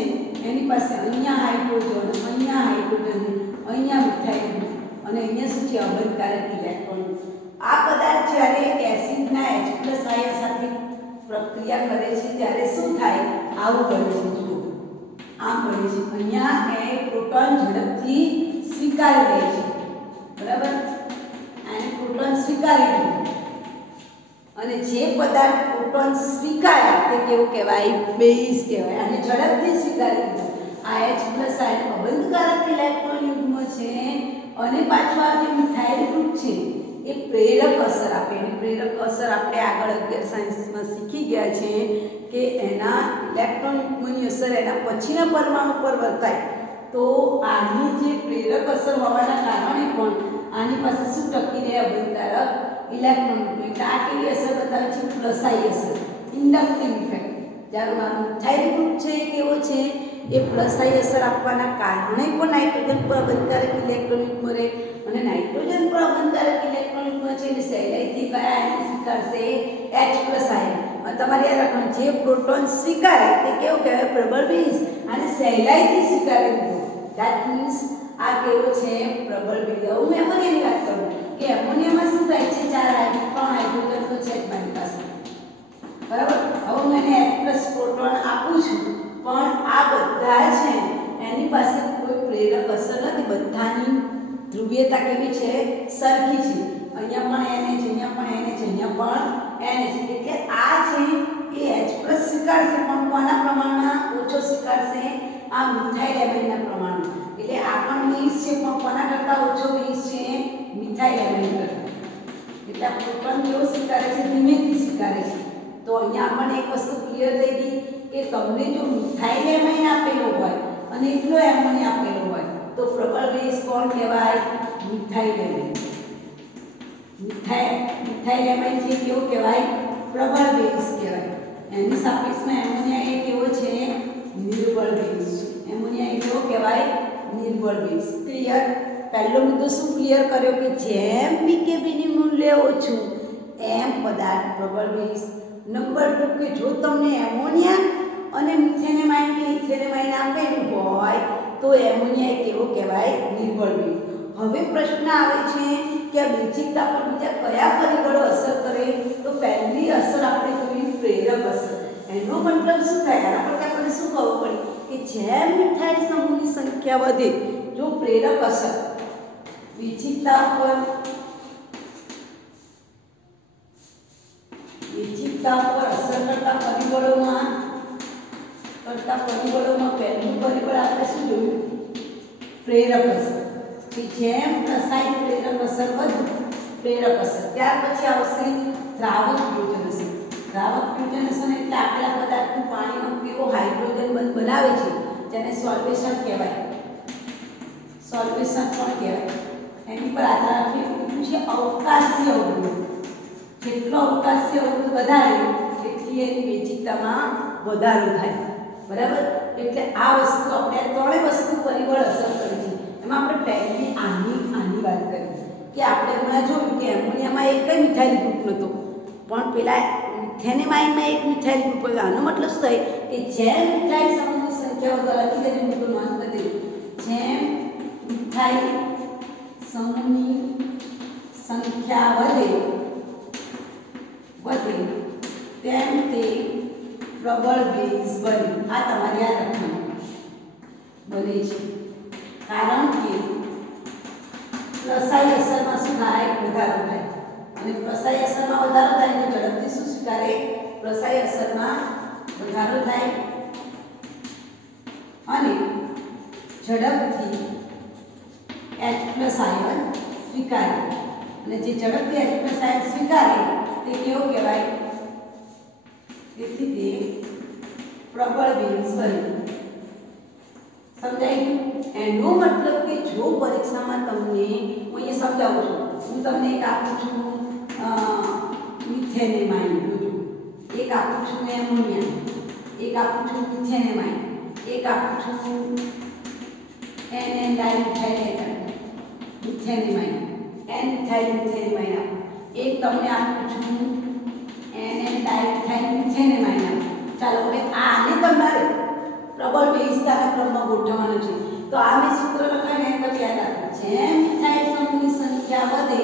એની પાસે અહીંયા હાઇડ્રોજન, અહીંયા હાઇડ્રોજન, અહીંયા મિથાઇલ અને અહીંયા શું છે? અબંધકારક ઇલેક્ટ્રોન. આ પદાર્થ જ્યારે એસિડના H+ આયન સાથે પ્રક્રિયા કરે છે ત્યારે શું થાય? આવું બને છે. જુઓ આમ બને છે. અહીંયા એ પ્રોટોન ઝડપથી સ્વીકારી લે છે બરાબર. આને પ્રોટોન સ્વીકારી લીધું અને જે પદાર્થ પ્રોટોન સ્વીકાર્યા તે કેવું કહેવાય? બેઝ કહેવાય. આને ઝડપથી સ્વીકારી લીધું. આ H+ આયન અબંધકારક ઇલેક્ટ્રોન યુગ્મ છે અને પાછું આ જે મિથાઇલ ગ્રુપ છે એ પ્રેરક અસર આપે. એની પ્રેરક અસર આપણે આગળ 11 સાયન્સમાં શીખી ગયા છે કે એના ઇલેક્ટ્રોન યુગ્મની અસર એના પછીના પરમાણુ પર વર્તાય. તો આની જે પ્રેરક અસર હોવાના કારણે પણ આની પાસે શું ટકી રહે? અબંધકારક ઇલેક્ટ્રોન. એટલે આ કેવી અસર બતાવે છે? પ્લસાઈ અસર, ઇન્ડક્ટિવ ઇફેક્ટ. જ્યારે મારું મિથાઇલ ગ્રુપ છે એ કેવો છે એ પ્લસ આઈ અસર આપવાના કારણે પણ નાઇટ્રોજન પર અબંધકારક ઇલેક્ટ્રોન યુગ્મ રહે અને નાઇટ્રોજન પર અબંધકારક ઇલેક્ટ્રોન યુગ્મ છે એટલે સહેલાઈથી કયા આયન સ્વીકારશે H+ આયન અને તમારે યાદ રાખવાનું જે પ્રોટોન સ્વીકારે તે કેવું કહેવાય પ્રબળ બેઝ અને સહેલાઈથી સ્વીકારે ધેટ મીન્સ આ કેવો છે પ્રબળ બેઝ. હું એમોનિયાની વાત કરું કે એમોનિયામાં શું થાય છે 4 હાઇડ્રોજન તો છે જ મારી પાસે બરાબર. હવે હું એને H+ પ્રોટોન આપું છું પણ આ બધા છે એની પાસે કોઈ પ્રેરક અસર નથી, બધાની ધ્રુવીયતા કેવી છે સરખી છે. અહીંયા પણ NH, અહીંયા પણ NH, અહીંયા પણ NH એટલે આ છે એ H+ સ્વીકારશે પણ કોના પ્રમાણમાં ઓછો સ્વીકારશે આ મિથાઇલ એમાઇનના પ્રમાણમાં. એટલે આ પણ બેઝ છે પણ કોના કરતાં ઓછો બેઝ છે મિથાઇલ એમાઇન કરતાં. એટલે આ પ્રોટોન કેવો સ્વીકારે છે ધીમેથી સ્વીકારે છે. તો અહીંયા આપણને એક વસ્તુ ક્લિયર થઈ ગઈ કે તમને જો મિથાઇલ એમાઇન આપેલો હોય અને એટલો એમોનિયા આપેલો હોય તો પ્રબળ બેઝ કોણ કહેવાય મિથાઇલ એમાઇન. મિથાઇલ એમાઇન છે કેવો કહેવાય પ્રબળ બેઝ કહેવાય. એની સાપેક્ષમાં એમોનિયા એ કેવો છે નિર્બળ બેઝ છે. એમોનિયા એ કેવો કહેવાય નિર્બળ બેઝ. ક્લિયર. પહેલો મુદ્દો શું ક્લિયર કર્યો કે જેમ પીકેબીની મૂલ્ય ઓછું એમ પદાર્થ પ્રબળ બેઝ. નંબર 2 કે જો તમને એમોનિયા અને મિથેનેમાઇન કે ઇથેનેમાઇન આપેલું હોય તો એમોનિયા કેવો કહેવાય નિર્બળ બેઝ. હવે પ્રશ્ન આવે છે કે આ બેઝિકતા પર બીજા કયા પરિબળો અસર કરે તો પહેલી અસર આપણે જોઈ પ્રેરક અસર. એનો મતલબ શું થાય આના પરથી આપણે શું કહવું પડે કે જેમ મિથાઇલ સમૂહની સંખ્યા વધે જો પ્રેરક અસર બેઝિકતા પર અસર કરતા પરિબળોમાં પહેલું પરિબળ આપણે શું જોયું પ્રેરક અસર. કે જેમ રસાયણ પ્રેરક અસર વધે પ્રેરક અસર ત્યાર પછી આવશે દ્રાવક ફ્યુઝન અસર. દ્રાવક ફ્યુઝન અસર એટલે આપેલા પદાર્થનું પાણીમાં કેવો હાઇડ્રોજન બંધ બનાવે છે જેને સોલ્વેશન કહેવાય. સોલ્વેશન પણ કહેવાય. એની પર આધાર રાખીને પૂછ્યું છે અવકાશી અવરોધ. જેટલો અવકાશી અવરોધ વધારે એટલી એની બેઝિકતામાં વધારો થાય બરાબર. એટલે આ વસ્તુ આપણે ત્રણેય વસ્તુ પરિબળ અસર કરે છે. એમાં આપણે પહેલી આની વાત કરી કે આપણે હમણાં જોયું કે એમોનિયામાં એક મિથાઇલ ગ્રુપ નહોતો પણ પેલા મિથેનેમાઇનમાં એક મિથાઇલ ગ્રુપ હતો. આનો મતલબ શું થાય કે જેમ મિથાઇલ સમૂહની સંખ્યા વધારે લખી દેજો મોટું નોંધ કરી દેજો. જેમ મિથાઇલ સમૂહની સંખ્યા વધે તેમ તે પ્રબળ બેઝ બને. આ તમારે યાદ રાખવાનું બને છે કારણ કે પ્રસાય અસરમાં શું થાય વધારો થાય અને પ્રસાય અસરમાં વધારો થાય એટલે ઝડપથી શું સ્વીકારે પ્રસાય અસરમાં વધારો થાય અને ઝડપથી H+ આયન સ્વીકારે અને જે ઝડપથી H+ આયન સ્વીકારે તે કેવો કહેવાય તેથી તે પ્રબળ બેઝ બને. સમજાયું? એનો મતલબ કે જો પરીક્ષામાં તમને હું અહીંયા સમજાવું છું હું તમને એક આપું છું મિથેનેમાઇન જોજો, એક આપું છું એમોનિયા, એક આપું છું મિથેનેમાઇન, એક આપું છું NN ડાઇમિથાઇલ મિથેનેમાઇન, N મિથાઇલ મિથેનેમાઇન આપું, એક તમને આપું છું NN ડાઇમિથાઇલ મિથેનેમાઇન આપું. ચાલો હવે આને તમારે પ્રબળ બેઝતાના ક્રમમાં ગોઠવવાનું છે. તો આ મેં સૂત્ર લખાય ને તમે યાદ રાખો જેમ મિથાઇલ સમૂહની સંખ્યા વધે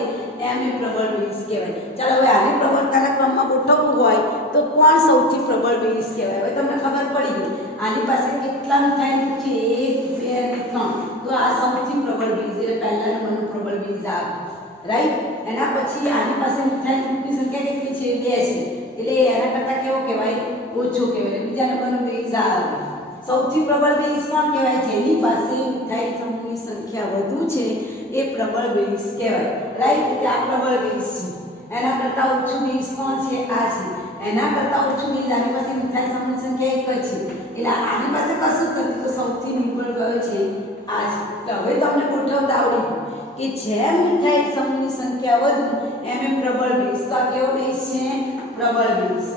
એમ એ પ્રબળ બેઝ કહેવાય. ચાલો હવે આને પ્રબળતાના ક્રમમાં ગોઠવવું હોય તો કોણ સૌથી પ્રબળ બેઝ કહેવાય? હવે તમને ખબર પડી ગઈ આની પાસે કેટલા મિથાઇલ છે 1 2 અને 3 તો આ સૌથી પ્રબળ બેઝ એટલે પહેલા નંબરનું પ્રબળ બેઝ આવે રાઈટ. એના પછી આની પાસે મિથાઇલ ગ્રુપની સંખ્યા કેટલી છે 2 છે એટલે એના કરતાં કેવો કહેવાય ઓછો કહેવાય. બીજા નંબરનું બેઝ આવે. સૌથી પ્રબળ બેઝ કોણ કહેવાય? જેની પાસે મિથાઇલ સમૂહની સંખ્યા વધુ છે એ પ્રબળ બેઝ કહેવાય રાઈટ. એટલે આ પ્રબળ બેઝ છે. એના કરતાં ઓછું બેઝ કોણ છે? આ છે. એના કરતાં ઓછું બેઝ આની પાસે મિથાઇલ સમૂહની સંખ્યા 1 જ છે એટલે આની પાસે કશું જ નથી તો સૌથી નિર્બળ કયો છે? આ છે. તો હવે તમને ગોઠવતા આવડ્યું કે જેમ મિથાઇલ સમૂહની સંખ્યા વધુ એમ પ્રબળ બેઝ. તો આ કેવો બેઝ છે? પ્રબળ બેઝ.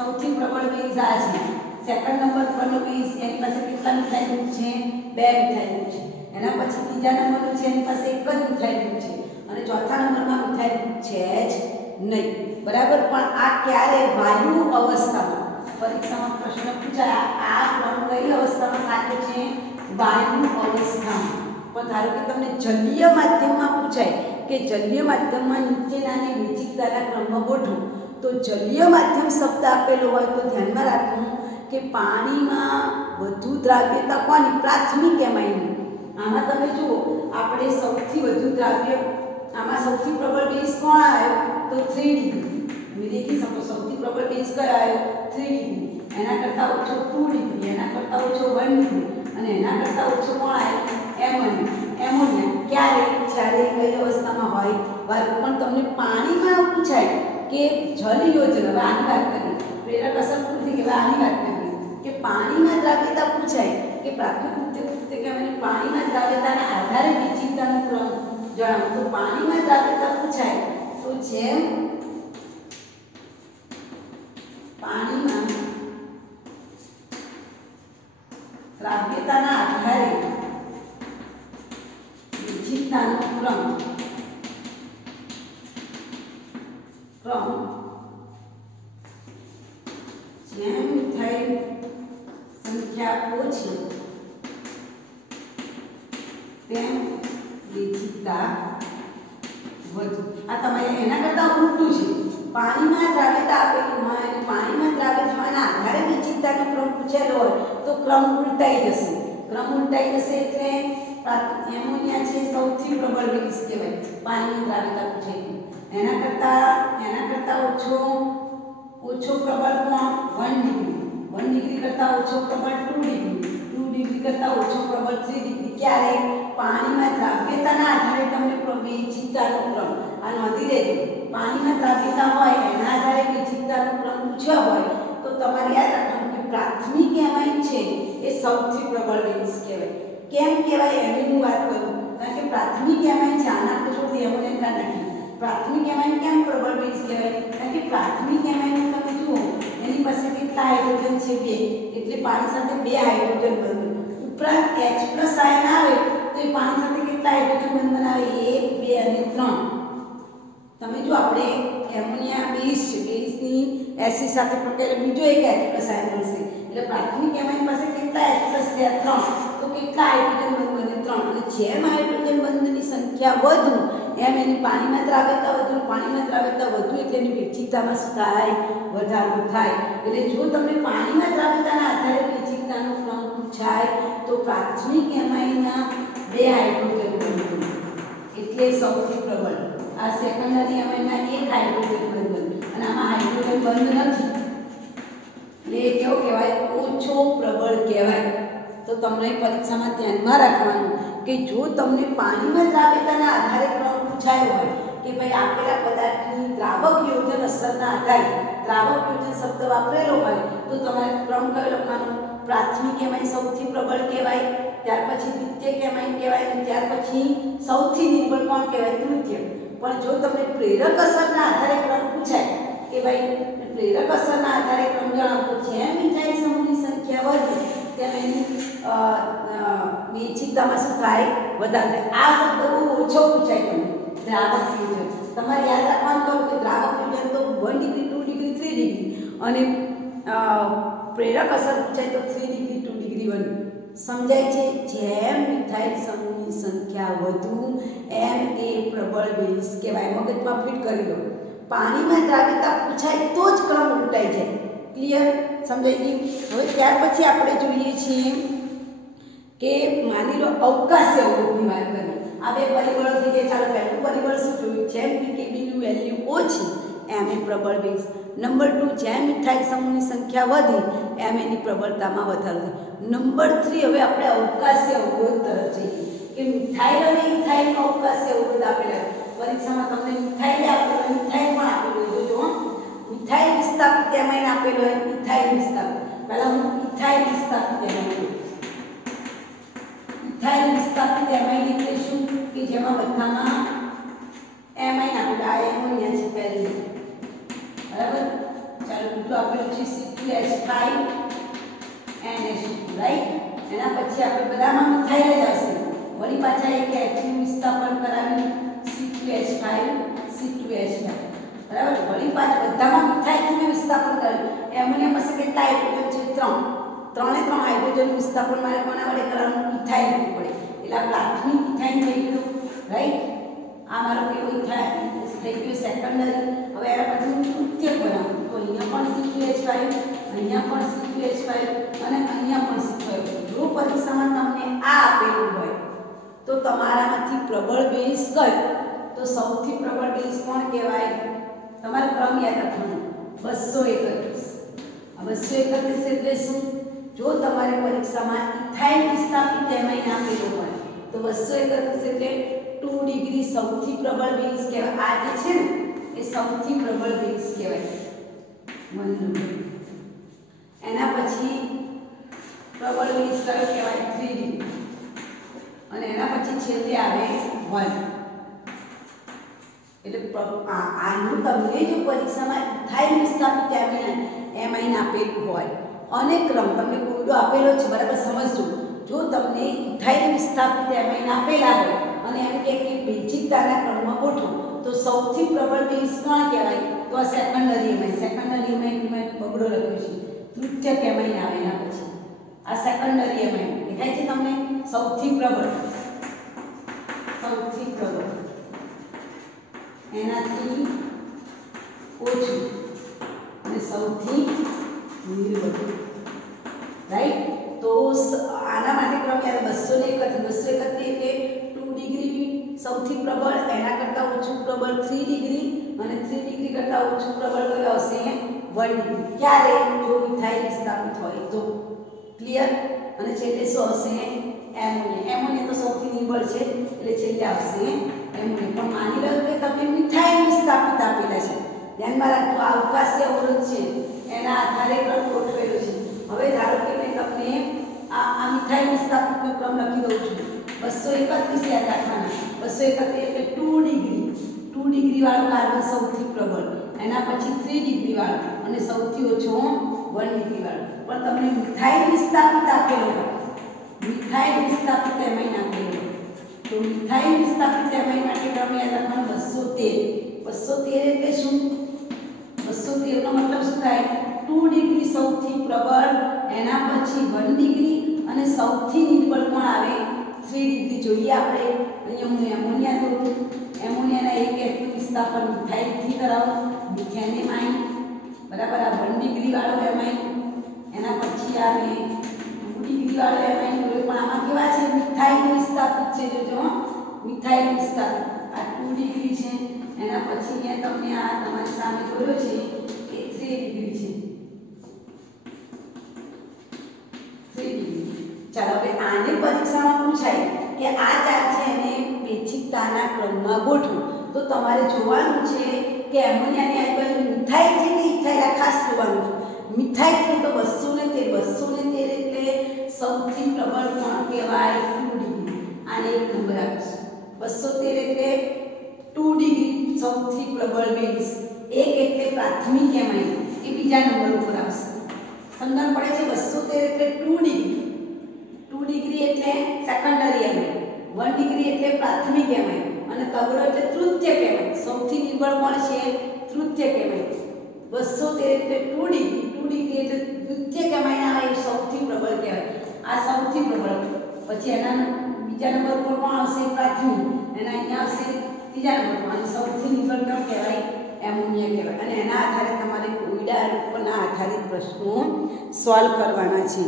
સૌથી પ્રબળ બેઝ આ છે. સેકન્ડ નંબર પરનો બેઝ એની પાસે કેટલા મિથાઇલ ગ્રુપ છે? 2 મિથાઇલ ગ્રુપ છે. એના પછી ત્રીજા નંબરનો છે એની પાસે એક જ મિથાઇલ ગ્રુપ છે અને ચોથા નંબરમાં મિથાઇલ ગ્રુપ છે જ નહીં. બરાબર. પણ આ ક્યારે? વાયુ અવસ્થામાં. પરીક્ષામાં પ્રશ્ન પૂછાય આ ક્રમ કઈ અવસ્થામાં સાચો છે? વાયુ અવસ્થામાં. પણ ધારો કે તમને જલીય માધ્યમમાં પૂછાય કે જલીય માધ્યમમાં નીચેનાની વિચિકતાના ક્રમમાં ગોઠવો, તો જલીય માધ્યમ શબ્દ આપેલો હોય તો ધ્યાનમાં રાખવું કે પાણીમાં વધુ દ્રાવ્યતા કોની? પ્રાથમિક એમાઇનની. આમાં તમે જુઓ આપણે સૌથી વધુ દ્રાવ્ય આમાં સૌથી પ્રબળ બેઝ કોણ આવ્યો? તો 3 ડિગ્રી. તમે દેખી શકો સૌથી પ્રબળ બેઝ કયો આવ્યો? 3 ડિગ્રી. એના કરતાં ઓછો 2 ડિગ્રી, એના કરતાં ઓછો 1 ડિગ્રી અને એના કરતાં ઓછો કોણ આવ્યો? એમોનિયા. ક્યારે? જ્યારે કઈ અવસ્થામાં હોય? વાયુ. પણ તમને પાણીમાં પૂછાય કે જલ યોજન, હવે આની વાત કરીએ, પ્રેરક અસર પૂરતી કે આની વાત કરીએ કે પાણીમાં દ્રાવ્યતા પૂછાય કે પ્રાથમિક કૃત્ય કે મને પાણીમાં દ્રાવ્યતાના આધારે વિચિકતાનો ક્રમ જણાવો. તો પાણીમાં દ્રાવ્યતા પૂછાય તો જેમ પાણીમાં દ્રાવ્યતાના આધારે વિચિકતાનો ક્રમ જેમ મિથાઇલ સંખ્યા ઓછી તેમ વિચિકતા વધુ. આ તમારે એના કરતાં ઉલટું છે. પાણીમાં દ્રાવ્યતા આપેલી હોય અને પાણીમાં દ્રાવ્ય થવાના આધારે વિચિકતાનો ક્રમ પૂછેલો હોય તો ક્રમ ઉલટાઈ જશે. ક્રમ ઉલટાઈ જશે એટલે એમોનિયા છે સૌથી પ્રબળ બેઝ કહેવાય. પાણીની દ્રાવ્યતા પૂછેલી એના કરતાં ઓછો પ્રબળ કોણ? 1 ડિગ્રી. 1 ડિગ્રી કરતાં ઓછો પ્રબળ 2 ડિગ્રી. 2 ડિગ્રી કરતાં ઓછો પ્રબળ 3 ડિગ્રી. ક્યારે? પાણીમાં દ્રાવ્યતાના આધારે તમને વિચિકતાનો ક્રમ. આ નોંધી લેજો. પાણીમાં દ્રાવ્યતા હોય એના આધારે વિચિકતાનો ક્રમ પૂછ્યો હોય તો તમારે યાદ રાખવાનું કે પ્રાથમિક એમાઇન છે એ સૌથી પ્રબળ બેઝ કહેવાય. કેમ કહેવાય એની હું વાત કરું. કારણ કે પ્રાથમિક એમાઇન છે. આના આપણે છોડી એમોનિયા નાખી. પ્રાથમિક એમાઇન કેમ પ્રબળ બેઝ કહેવાય? કારણ કે પ્રાથમિક એમાઇન તમે જુઓ એની પાસે કેટલા હાઇડ્રોજન છે? 2. એટલે પાણી સાથે 2 હાઇડ્રોજન બંધ. ઉપરાંત H+ આયન આવે તો એ પાણી સાથે કેટલા હાઇડ્રોજન બંધ બનાવે? 1 2 અને 3. તમે જો આપણે એમોનિયા બેઝ છે, બેઝની એસિડ સાથે પકડેલો બીજો એક H+ આયન મળશે. એટલે પ્રાથમિક એમાઇન પાસે કેટલા H+ થયા? 3. તો કેટલા હાઇડ્રોજન બંધ બને? 3. અને જેમ હાઇડ્રોજન બંધની સંખ્યા વધુ એમ એની પાણીમાં દ્રાવ્યતા વધુ. પાણીમાં દ્રાવ્યતા વધુ એટલે એની વિચિકતામાં શું થાય? વધારો થાય. એટલે જો તમને પાણીમાં દ્રાવ્યતાના આધારે વિચિકતાનો ક્રમ પૂછાય તો પ્રાથમિક એમાઇનના 2 હાઇડ્રોજન બંધ એટલે સૌથી પ્રબળ. આ સેકન્ડરી એમાઇનમાં 1 હાઇડ્રોજન બંધ અને આમાં હાઇડ્રોજન બંધ નથી એટલે કેવો કહેવાય? ઓછો પ્રબળ કહેવાય. તો તમને પરીક્ષામાં ધ્યાનમાં રાખવાનું કે જો તમને પાણીમાં દ્રાવ્યતાના આધારે ક્રમ પૂછાયો હોય કે ભાઈ આપેલા પદાર્થની દ્રાવક યોજન અસરના આધારે દ્રાવક યોજન શબ્દ વાપરેલો હોય તો તમારે ક્રમ કયો લખવાનો? પ્રાથમિક એમાઇન સૌથી પ્રબળ કહેવાય, ત્યાર પછી દ્વિતીયક એમાઇન કહેવાય અને ત્યાર પછી સૌથી નિર્બળ કોણ કહેવાય? તૃતીયક. પણ જો તમને પ્રેરક અસરના આધારે ક્રમ પૂછાય કે ભાઈ પ્રેરક અસરના આધારે ક્રમ જણાવો, જેમ મિથાઇલ સમૂહની સંખ્યા વધે તેમ એની વિચિકતામાં શું થાય? વધારે. આ શબ્દ બહુ ઓછો પૂછાય તમને. દ્રાવક યોજન તમારે યાદ રાખવાનું કે દ્રાવક યોજન તો 1 ડિગ્રી 2 ડિગ્રી 3 ડિગ્રી અને પ્રેરક અસર પૂછાય તો 3 ડિગ્રી 2 ડિગ્રી 1. સમજાય છે? જેમ મિથાઇલ સમૂહની સંખ્યા વધુ એમ એ પ્રબળ બેઝ કહેવાય. મગજમાં ફિટ કરી લો. પાણીમાં દ્રાવ્યતા પૂછાય તો જ ક્રમ ઉલટાઈ જાય. ક્લિયર? સમજાઈ ગયું? હવે ત્યાર પછી આપણે જોઈએ છીએ કે માની લો અવકાશી અવરોધની વાત કરીએ. આ 2 પરિબળો થઈ ગયા. ચાલો પહેલું પરિબળ શું જોયું? જેમ પીકેબીનું વેલ્યુ ઓછી એમ એ પ્રબળ બેઝ. નંબર 2 જેમ મિથાઇલ સમૂહની સંખ્યા વધે એમ એની પ્રબળતામાં વધારો થાય. નંબર 3 હવે આપણે અવકાશી અવરોધ તરફ જઈએ કે મિથાઇલ અને ઇથાઇલનો અવકાશી અવરોધ આપેલા પરીક્ષામાં તમને મિથાઇલ આપેલો, ઇથાઇલ પણ આપેલો. જોજો મિથાઇલ વિસ્થાપિત એમાઇન આપેલો હોય, ઇથાઇલ વિસ્થાપિત. પહેલા હું ઇથાઇલ વિસ્થાપિત એમાઇન. ઇથાઇલ વિસ્થાપિત એમાઇન એટલે શું? કે જેમાં બધામાં એમાઇન આપેલા. આ એમોનિયા છે પહેલી. બરાબર? ચાલો બીજું આપેલું છે C2H5 NH2 રાઈટ। એના પછી આપણે બધામાં મિથાઇલ જ આવશે, વળી પાછા એક એચનું વિસ્થાપન કરાવ્યું C2H5 C2H5 બરાબર। વળી પાછા બધામાં મિથાઇલનું વિસ્થાપન કરાવ્યું। એમોનિયા પાસે કેટલા હાઇડ્રોજન છે? 3 ત્રણે 3 હાઇડ્રોજનનું વિસ્થાપન મારે કોના વડે કરવાનું? ઇથાઇલ વડે। એટલે પ્રાથમિક ઇથાઇલ થઈ ગયું રાઈટ। આ મારો કેવો ઇથાઇલ થઈ ગયું સેકન્ડરી। હવે એના પછી હું તૃતીયક બનાવું તો અહીંયા પણ C2H5, અહીંયા પણ C2H5 અને અહીંયા પણ C2H5। જો પરીક્ષામાં તમને આ આપેલું હોય તો તમારામાંથી પ્રબળ બેઝ કયો? તો સૌથી પ્રબળ બેઝ કોણ કહેવાય? તમારે ક્રમ યાદ રાખવાનો 231। આ 231 એટલે શું? જો તમારે પરીક્ષામાં ઇથાઇલ વિસ્થાપિત એમાઇન આપેલું હોય તો 231 એટલે 2 ડિગ્રી સૌથી પ્રબળ બેઝ કહેવાય। આ જે છે ને એ સૌથી પ્રબળ બેઝ કહેવાય 1 નંબર। એના પછી પ્રબળ બેઝ કયો કહેવાય? 3 ડિગ્રી અને એના પછી છેલ્લે આવે 1। એટલે આનું તમને જો પરીક્ષામાં ઇથાઇલ વિસ્થાપિત એમાઇન આપેલું હોય અને ક્રમ તમને કોડો આપેલો છે બરાબર સમજજો। જો તમને ઇથાઇલ વિસ્થાપિત એમાઇન આપેલા હોય અને એમ કે બેઝિકતાના ક્રમમાં ગોઠવો તો સૌથી પ્રબળ બેઝ કોણ કહેવાય? તો આ સેકન્ડરી એમાઇન। સેકન્ડરી એમાઇન બગડો લખ્યો છે, તૃતીયક એમાઇન આવે એના પછી આ સેકન્ડરી એમાઇન દેખાય છે તમને? સૌથી પ્રબળ એનાથી ઓછું અને સૌથી નિર્બળ રાઈટ। તો આના માટે ક્રમ યાદ 231 એટલે 2 ડિગ્રી સૌથી પ્રબળ, એના કરતાં ઓછું પ્રબળ 3 ડિગ્રી અને 3 ડિગ્રી કરતાં ઓછું પ્રબળ કયું આવશે? 1 ડિગ્રી। ક્યારે? જો ઇથાઇલ વિસ્થાપિત હોય તો ક્લિયર। અને છેલ્લે શું આવશે? એમોનિયા। એમોનિયા તો સૌથી નિર્બળ છે એટલે છેલ્લે આવશે એમોનિયા। પણ માની લો કે તમને મિથાઇલ વિસ્થાપિત આપેલા છે, ધ્યાનમાં રાખજો અવકાશી અવરોધ છે એના આધારે ક્રમ ગોઠવેલો છે। હવે ધારો કે મેં તમને આ મિથાઇલ વિસ્થાપિતનો ક્રમ લખી દઉં છું 231 યાદ રાખવાના। 231 એટલે 2 ડિગ્રી વાળું કાર્બન સૌથી પ્રબળ, એના પછી 3 ડિગ્રી વાળું અને સૌથી ઓછો 1 ડિગ્રી વાળું। પણ તમને મિથાઇલ વિસ્થાપિત આપેલો હોય, મિથાઇલ વિસ્થાપિત એમાઇન આપેલો હોય તો મિથાઇલ વિસ્થાપિત એમાઇન માટે ક્રમ યાદ રાખવાનો 213। 213 એટલે શું? 213 નો મતલબ શું થાય? 2 ડિગ્રી સૌથી પ્રબળ, એના પછી 1 ડિગ્રી અને સૌથી નિર્બળ કોણ આવે? 3 ડિગ્રી। જોઈએ આપણે અહીંયા હું એમોનિયા દોરું, એમોનિયાના એક એટમનું વિસ્થાપન મિથાઇલથી કરાવું, મિથેન એમાઇન બરાબર। આ 1 ડિગ્રી વાળો એમાઇન, એના પછી આવે 2 ડિગ્રી વાળો એમાઇન દોર્યો, પણ આમાં કેવા છે? મિથાઇલ વિસ્થાપિત છે। જોજો મિથાઇલ વિસ્થાપિત આ 2 ડિગ્રી છે, એના પછી અહીંયા તમને આ તમારી સામે દોર્યો છે એ 3 ડિગ્રી છે, 3 ડિગ્રી। ચાલો હવે આને પરીક્ષામાં પૂછાય કે આ ચાર છે એને બેઝિકતાના ક્રમમાં ગોઠવો તો તમારે જોવાનું છે કે એમોનિયાની આજુબાજુ મિથાઇલ છે કે ઇથાઇલ, આ ખાસ જોવાનું છે। મિથાઇલ છે તો 213 એટલે સૌથી પ્રબળ કોણ કહેવાય? 2 ડિગ્રી। આને 1 નંબર આપીશું। 213 એટલે 2 ડિગ્રી સૌથી પ્રબળ બેઝ, 1 એટલે પ્રાથમિક એમાઇન એ બીજા નંબર ઉપર આવશે। સમજણ પડે છે? 213 એટલે 2 ડિગ્રી એટલે સેકન્ડરી એમાઇન, 1 ડિગ્રી એટલે પ્રાથમિક એમાઇન અને તગડો એટલે તૃતીયક એમાઇન। સૌથી નિર્બળ કોણ છે? તૃતીયક એમાઇન। 213 એટલે 2 ડિગ્રી એટલે તૃતીયક એમાઇન આવે એ સૌથી પ્રબળ કહેવાય। આ સૌથી પ્રબળ, પછી એના બીજા નંબર પર કોણ આવશે? પ્રાથમિક, એના અહીંયા આવશે ત્રીજા નંબર પર અને સૌથી નિર્બળ ક્યાં કહેવાય? એમોનિયા કહેવાય। અને એના આધારે તમારે કોયડા રૂપના આધારિત પ્રશ્નો સોલ્વ કરવાના છે।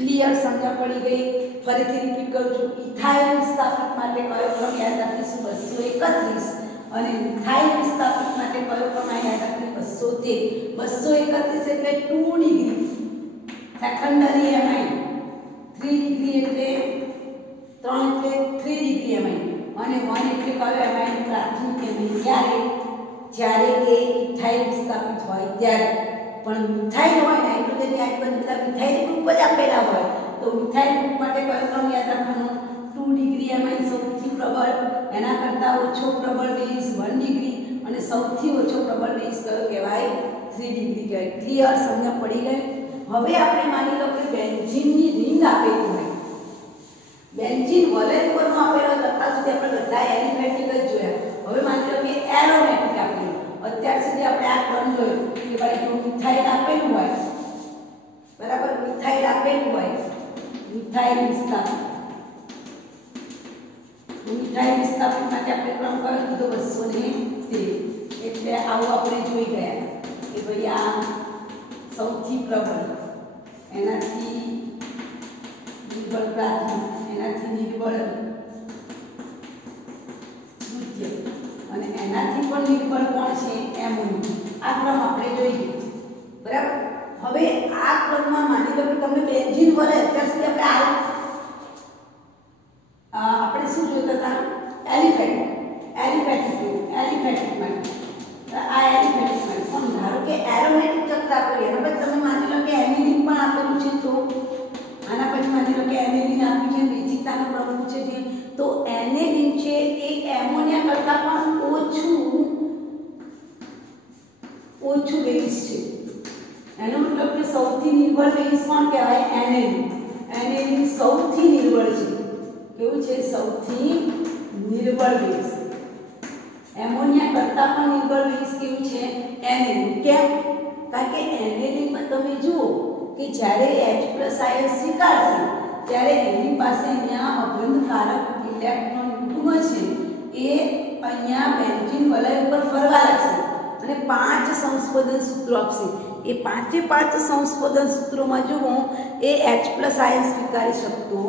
ક્લિયર? સમજ પડી ગઈ? ફરીથી રિપીટ કરું છું, ઇથાઇલ વિસ્થાપિત માટે કયો ક્રમ યાદ રાખીશું? 231 અને મિથાઇલ વિસ્થાપિત માટે કયો ક્રમ યાદ રાખીશું? 213। 231 એટલે 2 ડિગ્રી સેકન્ડરી એમાઇન, 3 ડિગ્રી એટલે 3 એટલે 3 ડિગ્રી એમાઇન અને 1 એટલે કયો એમાઇન? પ્રાથમિક એમાઇન। ક્યારે? જ્યારે કે ઇથાઇલ વિસ્થાપિત હોય ત્યારે। પણ મિથાઇલ હોય નાઇટ્રોજનની આજુબાજુ બધા મિથાઇલ ગ્રુપ જ આપેલા હોય તો મિથાઇલ ગ્રુપ માટે કયો ક્રમ યાદ રાખવાનો? 2 ડિગ્રી એમાઇન સૌથી પ્રબળ, એના કરતાં ઓછો પ્રબળ બેઝ 1 ડિગ્રી અને સૌથી ઓછો પ્રબળ બેઝ કયો કહેવાય? 3 ડિગ્રી કહેવાય. ક્લિયર? સમજણ પડી ગઈ? હવે આપણે માની લો કે બેન્ઝીનની રિંગ આપેલી હોય. બેન્ઝીન વલય ઉપરનો આપેલો અત્યાર સુધી આપણે બધા એલિમેન્ટિક જ જોયા. હવે માની લો કે એરોમેટિક આપેલું. અત્યાર સુધી આપણે આ ટર્મ જોયું કે ભાઈ જો મિથાઇલ આપેલું હોય, બરાબર, મિથાઇલ આપેલું હોય, મિથાઇલ વિસ્થાપિત. મિથાઇલ વિસ્થાપિત માટે આપણે ક્રમ કયો કીધો? 213. એટલે આવું આપણે જોઈ ગયા કે ભાઈ આ સૌથી પ્રબળ, એનાથી નિર્બળ પ્રાથમિક, એનાથી નિર્બળ દ્વિતીય અને એનાથી પણ નિર્બળ કોણ છે? એમોનિયા. આ ક્રમ આપણે જોઈ ગયા, બરાબર. હવે આ ક્રમમાં માની લો કે તમને બેન્ઝીન વલય અત્યાર સુધી આપણે શું જોતા હતા? એલિફેટિક માટે. આ એલિફેટિક માટે પણ ધારો કે એરોમેટિક ચક્ર આપેલું, એના પછી તમે માની લો કે એમિલિન પણ આપેલું છે, તો આના પછી માની લો કે એમિલિન આપ્યું છે, વિચિતાનો ક્રમ પૂછે છે, તો એમિલિન છે એ એમોનિયા કરતાં પણ ઓછું બેઝ છે. એનો મતલબ કે સૌથી નિર્બળ બેઝ કોણ કહેવાય? એનિલિન. એનિલિન સૌથી નિર્બળ છે. કેવું છે? સૌથી નિર્બળ બેઝ. એમોનિયા કરતાં પણ નિર્બળ બેઝ કેવું છે? એનિલિન. કેમ? કારણ કે એનિલિનમાં તમે જુઓ કે જ્યારે H+ આયન સ્વીકારશે ત્યારે એની પાસે અહીંયા અબંધકારક ઇલેક્ટ્રોન યુગ્મ છે એ અહીંયા બેન્ઝીન વલય ઉપર ફરવા લાગશે અને 5 સંસ્પોદન સૂત્રો આપશે. એ 5 સંસ્પોદન સૂત્રોમાં જુઓ એ H+ આયન સ્વીકારી શકતો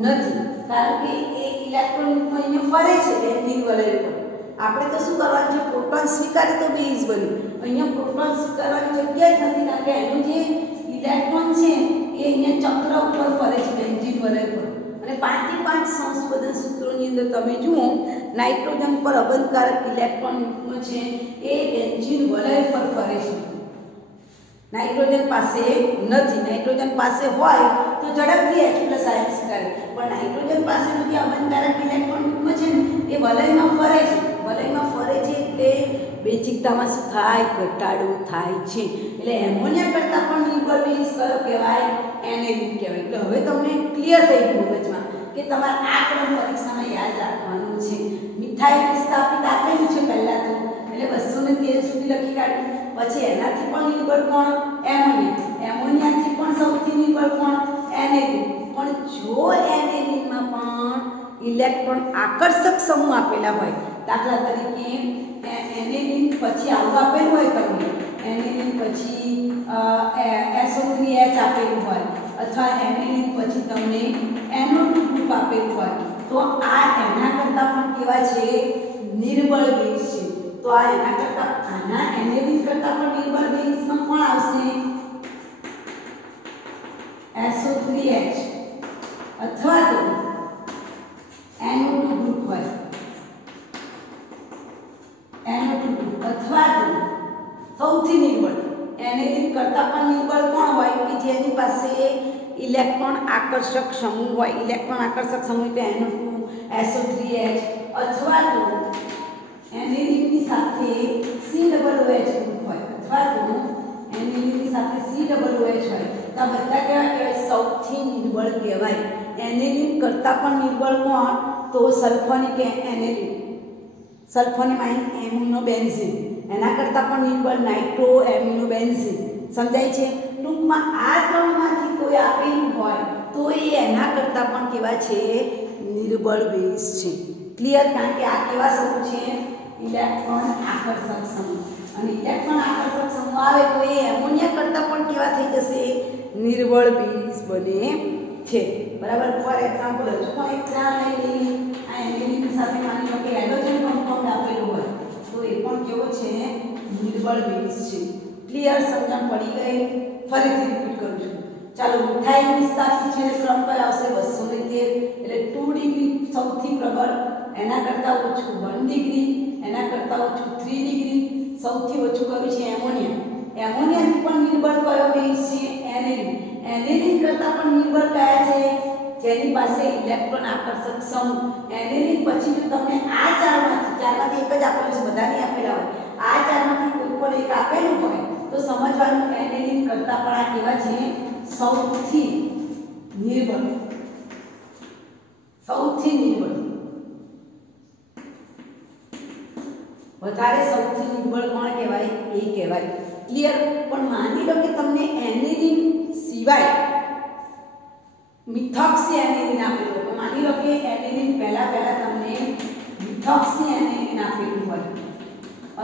નથી, કારણ કે એ ઇલેક્ટ્રોન યુગ્મ અહીંયા ફરે છે બેન્ઝીન વલય ઉપર. આપણે તો શું કરવાનું છે? પ્રોટોન સ્વીકારે તો બેઝ બન્યું. અહીંયા પ્રોટોન સ્વીકારવાની જગ્યા જ નથી, કારણ કે એનું જે ઇલેક્ટ્રોન છે એ અહીંયા ચક્ર ઉપર ફરે છે બેન્ઝીન વલય પર. અને 5 સંસ્પોદન સૂત્રોની અંદર તમે જુઓ નાઇટ્રોજન પર અબંધકારક ઇલેક્ટ્રોન યુગ્મ છે એ બેન્ઝીન વલય પર ફરે છે. નાઇટ્રોજન પાસે નથી. નાઇટ્રોજન પાસે હોય તો ઝડપથી H+ આયન સ્વીકારે, પણ નાઇટ્રોજન પાસેનું જે અબંધકારક ઇલેક્ટ્રોન યુગ્મ છે ને એ વલયમાં ફરે છે. વલયમાં ફરે છે એટલે બેઝિકતામાં શું થાય? ઘટાડો થાય છે. એટલે એમોનિયા કરતાં પણ નિર્બળ બેઝ કયો કહેવાય? એનિલિન કહેવાય. એટલે હવે તમને ક્લિયર થઈ ગયું મગજમાં કે તમારે આ ક્રમ પરીક્ષામાં યાદ રાખવાનું છે. મિથાઇલ વિસ્થાપિત આપેલું છે પહેલા તો, એટલે 213 સુધી લખી કાઢ્યું. પછી એનાથી પણ નિર્બળ કોણ? એમોનિયા. એમોનિયાથી પણ સૌથી નિર્બળ કોણ? એનિલિન. પણ જો એનિલિનમાં પણ ઇલેક્ટ્રોન આકર્ષક સમૂહ આપેલા હોય, દાખલા તરીકે એનિલિન પછી આવું આપેલું હોય તમને, એનિલિન પછી SO3H આપેલું હોય અથવા એનિલિન પછી તમને NO2 ગ્રુપ આપેલું હોય, તો આ એના કરતાં પણ કેવા છે? નિર્બળ બેઝ છે. તો આ એના કરતાં, આના એનિલિન કરતાં પણ નિર્બળ બેઝમાં કોણ આવશે? SO3H અથવા તો NO2 ગ્રુપ હોય, NO2 ગ્રુપ અથવા તો સૌથી નિર્બળ એનિલિન કરતાં પણ નિર્બળ કોણ હોય? કે જેની પાસે ઇલેક્ટ્રોન આકર્ષક સમૂહ હોય. ઇલેક્ટ્રોન આકર્ષક સમૂહ એટલે NO2, SO3H અથવા તો એનિલિનની સાથે COOH ગ્રુપ હોય, અથવા તો એનિલિનની સાથે COOH હોય. તો આ બધા કેવા કહેવાય? સૌથી નિર્બળ કહેવાય. એનિલિન કરતાં પણ નિર્બળ કોણ? તો સલ્ફોનિક એનિલિન, સલ્ફોનિક એમિનોબેન્ઝીન. એના કરતાં પણ નિર્બળ નાઇટ્રો એમિનોબેન્ઝીન. સમજાય છે? ટૂંકમાં આ ત્રણમાંથી કોઈ આપેલું હોય તો એ એના કરતાં પણ કેવા છે? નિર્બળ બેઝ છે. ક્લિયર? કારણ કે આ કેવા સમૂહ છે? ઇલેક્ટ્રોન આકર્ષક સમૂહ. અને ઇલેક્ટ્રોન આકર્ષક સમૂહ આવે તો એ એમોનિયા કરતાં પણ કેવા થઈ જશે? નિર્બળ બેઝ બને છે. બરાબર? ફોર એક્ઝામ્પલ હજુ પણ એક ઉદાહરણ લઈ લઈએ. આ એનિલિન સાથે માની લો કે હાઇડ્રોજન કમ્પાઉન્ડ આપેલું હોય તો એ પણ કેવો છે? નિર્બળ બેઝ છે. ક્લિયર? સમજણ પડી ગઈ? ફરીથી રિપીટ કરું છું. ચાલો, મિથાઇલ વિસ્થાપિત છે ક્રમ પર આવશે 213. એટલે 2 ડિગ્રી સૌથી પ્રબળ, એના કરતાં ઓછું 1 ડિગ્રી, એના કરતાં ઓછું 3 ડિગ્રી, સૌથી ઓછું કયું છે? એમોનિયા. એમોનિયાથી પણ નિર્બળ કયો બેઝ છે? એનિલિન. એનિલિન કરતાં પણ નિર્બળ કયા છે? જેની પાસે ઇલેક્ટ્રોન આકર્ષક સમૂહ. એનિલિન પછી જો તમને ચારમાંથી એક જ આપેલું છે, બધા નહીં આપેલા હોય, આ ચારમાંથી કોઈ પણ એક આપેલું હોય તો સમજવાનું એનેલિન કરતા પણ આ કેવા છે સૌથી નિર્બળ, સૌથી નિર્બળ, વધારે સૌથી નિર્બળ કોણ કહેવાય એ કહેવાય. ક્લિયર. પણ માની લો કે તમને એનેલિન સિવાય મિથોક્સી એનેલિન આપેલું હોય, માની લો કે એનેલિન પહેલા તમને મિથોક્સી એનેલિન આપેલું હોય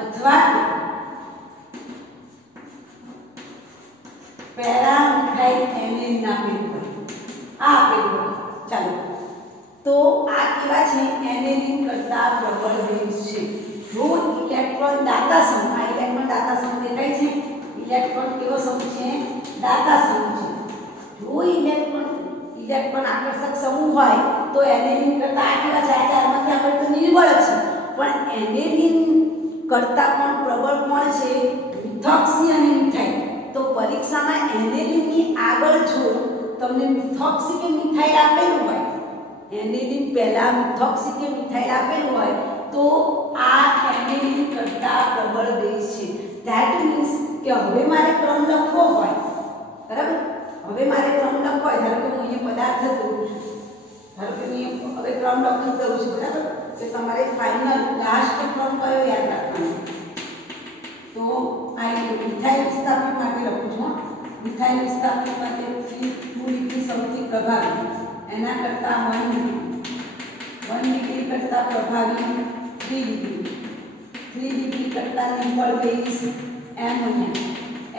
અથવા પેરામિથાઇલ એનેલિન આપેલું હોય, આ આપેલું હોય, ચાલો તો આ કેવા છે એનેલિન કરતા પ્રબળ બેઝ છે. જો ઇલેક્ટ્રોન દાતા સમૂહ, આ ઇલેક્ટ્રોન દાતા સમૂહ દેખાય છે, ઇલેક્ટ્રોન કેવો સમૂહ છે દાતા સમૂહ છે. જો ઇલેક્ટ્રોન આકર્ષક સમૂહ હોય તો એનેલિન કરતા આ કેવા છે, આ ચારમાંથી આપણે તો નિર્બળ છે, પણ એનેલિન કરતા પણ પ્રબળ કોણ છે મિથોક્સી અને મિથાઇલ. તો પરીક્ષામાં એનેલિનની આગળ જો તમને મિથોક્સી કે મિથાઇલ આપેલું હોય, એનેલિન પહેલા મિથોક્સી કે મિથાઇલ આપેલું હોય તો આ એનેલિન કરતા પ્રબળ બેઝ છે. ધેટ મીન્સ કે હવે મારે ક્રમ લખવો હોય, બરાબર, હવે મારે ક્રમ લખવો હોય, ધારો કે હું અહીંયા પદાર્થ દઉં છું, ધારો કે હું હવે ક્રમ લખી દઉં છું, બરાબર, કે તમારે ફાઇનલ લાસ્ટ ક્રમ કયો યાદ રાખવાનો. તો આ મિથાઇલ વિસ્થાપિત માટે લખું છું. મિથાઇલ વિસ્થાપિત માટે 2 ડિગ્રી સૌથી પ્રભાવી, એના કરતા 1 ડિગ્રી કરતા પ્રભાવી 3 ડિગ્રી કરતા નિર્બળ બેઝ એમોનિયા,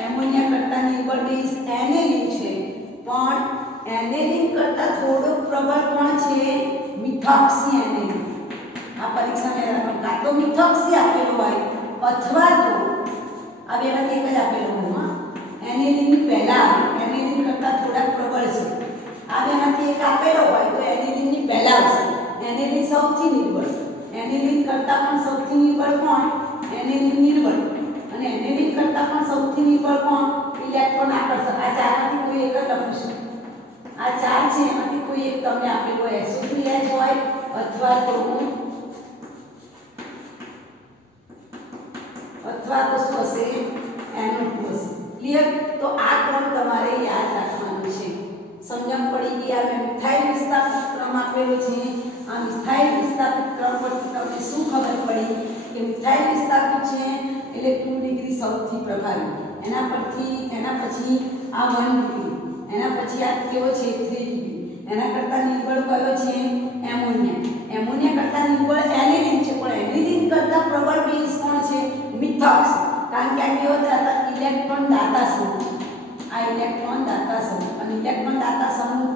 એમોનિયા કરતા નિર્બળ બેઝ એનેલિન છે, પણ એનેલિન કરતા થોડું પ્રબળ કોણ છે મિથોક્સી એનેલિન. આ પરીક્ષામાં યાદ કાં તો મિથોક્સી આપેલું હોય અથવા તો આ બેમાંથી એક જ આપેલું હોય. એનેલિન પહેલા આવે, એનેલિન કરતા થોડાક પ્રબળ છે, આ બેમાંથી એક આપેલો હોય તો એનેલિનની પહેલા આવશે. એનેલિન સૌથી નિર્બળ, એનેલિન કરતા પણ સૌથી નિર્બળ કોણ એનેલિન નિર્બળ, અને એનેલિન કરતા પણ સૌથી નિર્બળ કોણ ઇલેક્ટ્રોન આકર્ષક. આ ચારમાંથી કોઈ એક જ લખીશું. આ ચાર છે એમાંથી કોઈ એક તમને આપેલું હોય, SO3H હોય અથવા તો શું હશે NO2 હશે. ક્લિયર. તો આ ક્રમ તમારે યાદ રાખવાનો છે. સમજણ પડી ગઈ. આ મિથાઇલ વિસ્થાપિત ક્રમ આપેલો છે. આ મિથાઇલ વિસ્થાપિત ક્રમ પરથી તમને શું ખબર પડી કે મિથાઇલ વિસ્થાપિત છે એટલે 2 ડિગ્રી સૌથી પ્રભાવી, એના પછી આ 1 ડિગ્રી, એના પછી આ કેવો છે 3 ડિગ્રી, એના કરતા નિર્બળ કયો છે એમોનિયા, એમોનિયા કરતા નિર્બળ એનેલિન છે, પણ એનેલિન કરતા પ્રબળ બેઝ કોણ છે મિથોક્સી. કારણ કે આ કેવો ઇલેક્ટ્રોન દાતા સમૂહ, આ ઇલેક્ટ્રોન દાતા સમૂહ, અને ઇલેક્ટ્રોન દાતા સમૂહ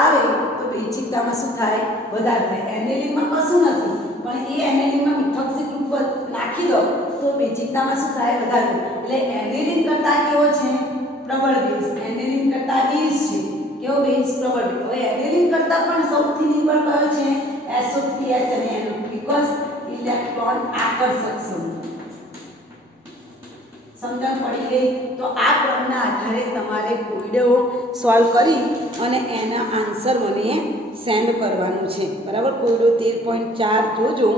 આવે તો બેઝિકતામાં શું થાય વધારે થાય. એનેલિનમાં કશું નથી, પણ એ એનેલિનમાં મિથોક્સી ગ્રુપ નાખી દો તો બેઝિકતામાં શું થાય વધારે. એટલે એનેલિન કરતા કેવો છે પ્રબળ બેઝ, એનેલિન કરતા બેઝ છે કેવો બેઝ પ્રબળ. હવે એનેલિન કરતા પણ સૌથી નિર્બળ કયો છે SO3H અને NO2, બીકોઝ ઇલેક્ટ્રોન આકર્ષક સમૂહ. સમજણ પડી ગઈ. તો આ ક્રમના આધારે તમારે વિડિયો સોલ્વ કરી અને એના આન્સર મને સેન્ડ કરવાનું છે, બરાબર. વિડિયો 13.4 જોજો,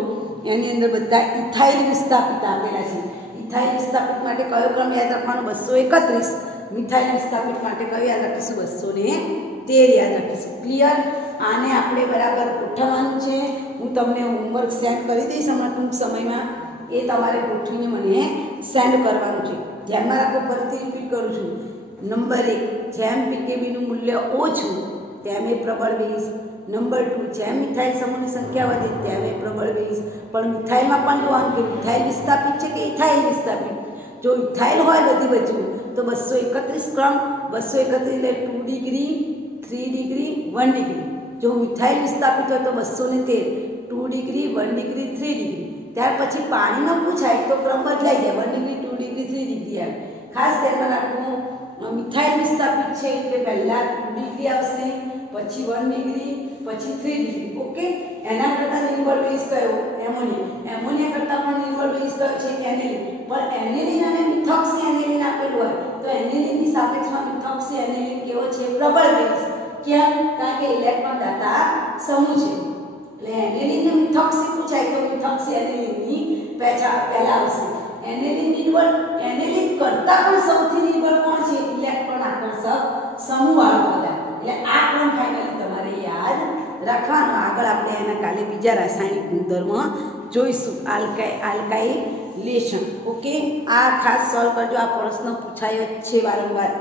એની અંદર બધા ઇથાઇલ વિસ્થાપિત આપેલા છે. ઇથાઇલ વિસ્થાપિત માટે કયો ક્રમ યાદ રાખવાનો 231, મિથાઇલ વિસ્થાપિત માટે કયો યાદ રાખીશું 213 યાદ રાખીશું. ક્લિયર. આને આપણે બરાબર ગોઠવવાનું છે. હું તમને હોમવર્ક સેન્ડ કરી દઈશ હમણાં ટૂંક સમયમાં, એ તમારે ગોઠવીને મને સેન્ડ કરવાનું છે. ધ્યાનમાં રાખો, ફરીથી રિપીટ કરું છું. નંબર 1, જેમ પીકેબીનું મૂલ્ય ઓછું તેમ એ પ્રબળ બેઝ. નંબર 2, જેમ મિથાઇલ સમૂહની સંખ્યા વધે તેમ એ પ્રબળ બેઝ. પણ મિથાઇલમાં પણ જોવાનું કે મિથાઇલ વિસ્થાપિત છે કે ઇથાઇલ વિસ્થાપિત. જો ઇથાઇલ હોય બધી બાજુ તો 231 ક્રમ, 231 એટલે 2 ડિગ્રી 3 ડિગ્રી 1 ડિગ્રી. જો મિથાઇલ વિસ્થાપિત હોય તો 213, 2 ડિગ્રી 1 ડિગ્રી 3 ડિગ્રી. ત્યાર પછી પાણીમાં પૂછાય તો ક્રમ બદલાઈ જાય, 1 ડિગ્રી 2 ડિગ્રી 3 ડિગ્રી આવે. ખાસ ધ્યાનમાં રાખવું, મિથાઇલ વિસ્થાપિત છે એટલે પહેલા 2 ડિગ્રી આવશે, પછી 1 ડિગ્રી, પછી 3 ડિગ્રી. ઓકે. એના કરતા નિર્બળ બેઝ કયો એમોનિયા, એમોનિયા કરતા પણ નિર્બળ બેઝ કયો છે એનેલિન. પણ એનેલિન અને મિથોક્સી એનેલિન આપેલું હોય તો એનેલિનની સાપેક્ષમાં મિથોક્સી એનેલિન કેવો છે પ્રબળ બેઝ. કેમ? કારણ કે ઇલેક્ટ્રોન દાતા સમૂહ છે. એટલે એનેલિન ને મિથોક્સી પૂછાય તો મિથોક્સી એનેલિનની પહેલા આવશે. એનેલિન નિર્બળ, એનેલિન કરતાં પણ સૌથી નિર્બળ કોણ છે? ઇલેક્ટ્રોન આકર્ષક સમૂહવાળું પદાર્થ. એટલે આ ક્રમ ફાઇનલી તમારે યાદ રાખવાનો. આગળ આપણે એના કાલે બીજા રાસાયણિક ગુણધર્મ જોઈશું, આલ્કાઇલેશન. ઓકે, આ ખાસ સોલ્વ કરજો. આ પ્રશ્ન પૂછાયો જ છે વારંવાર.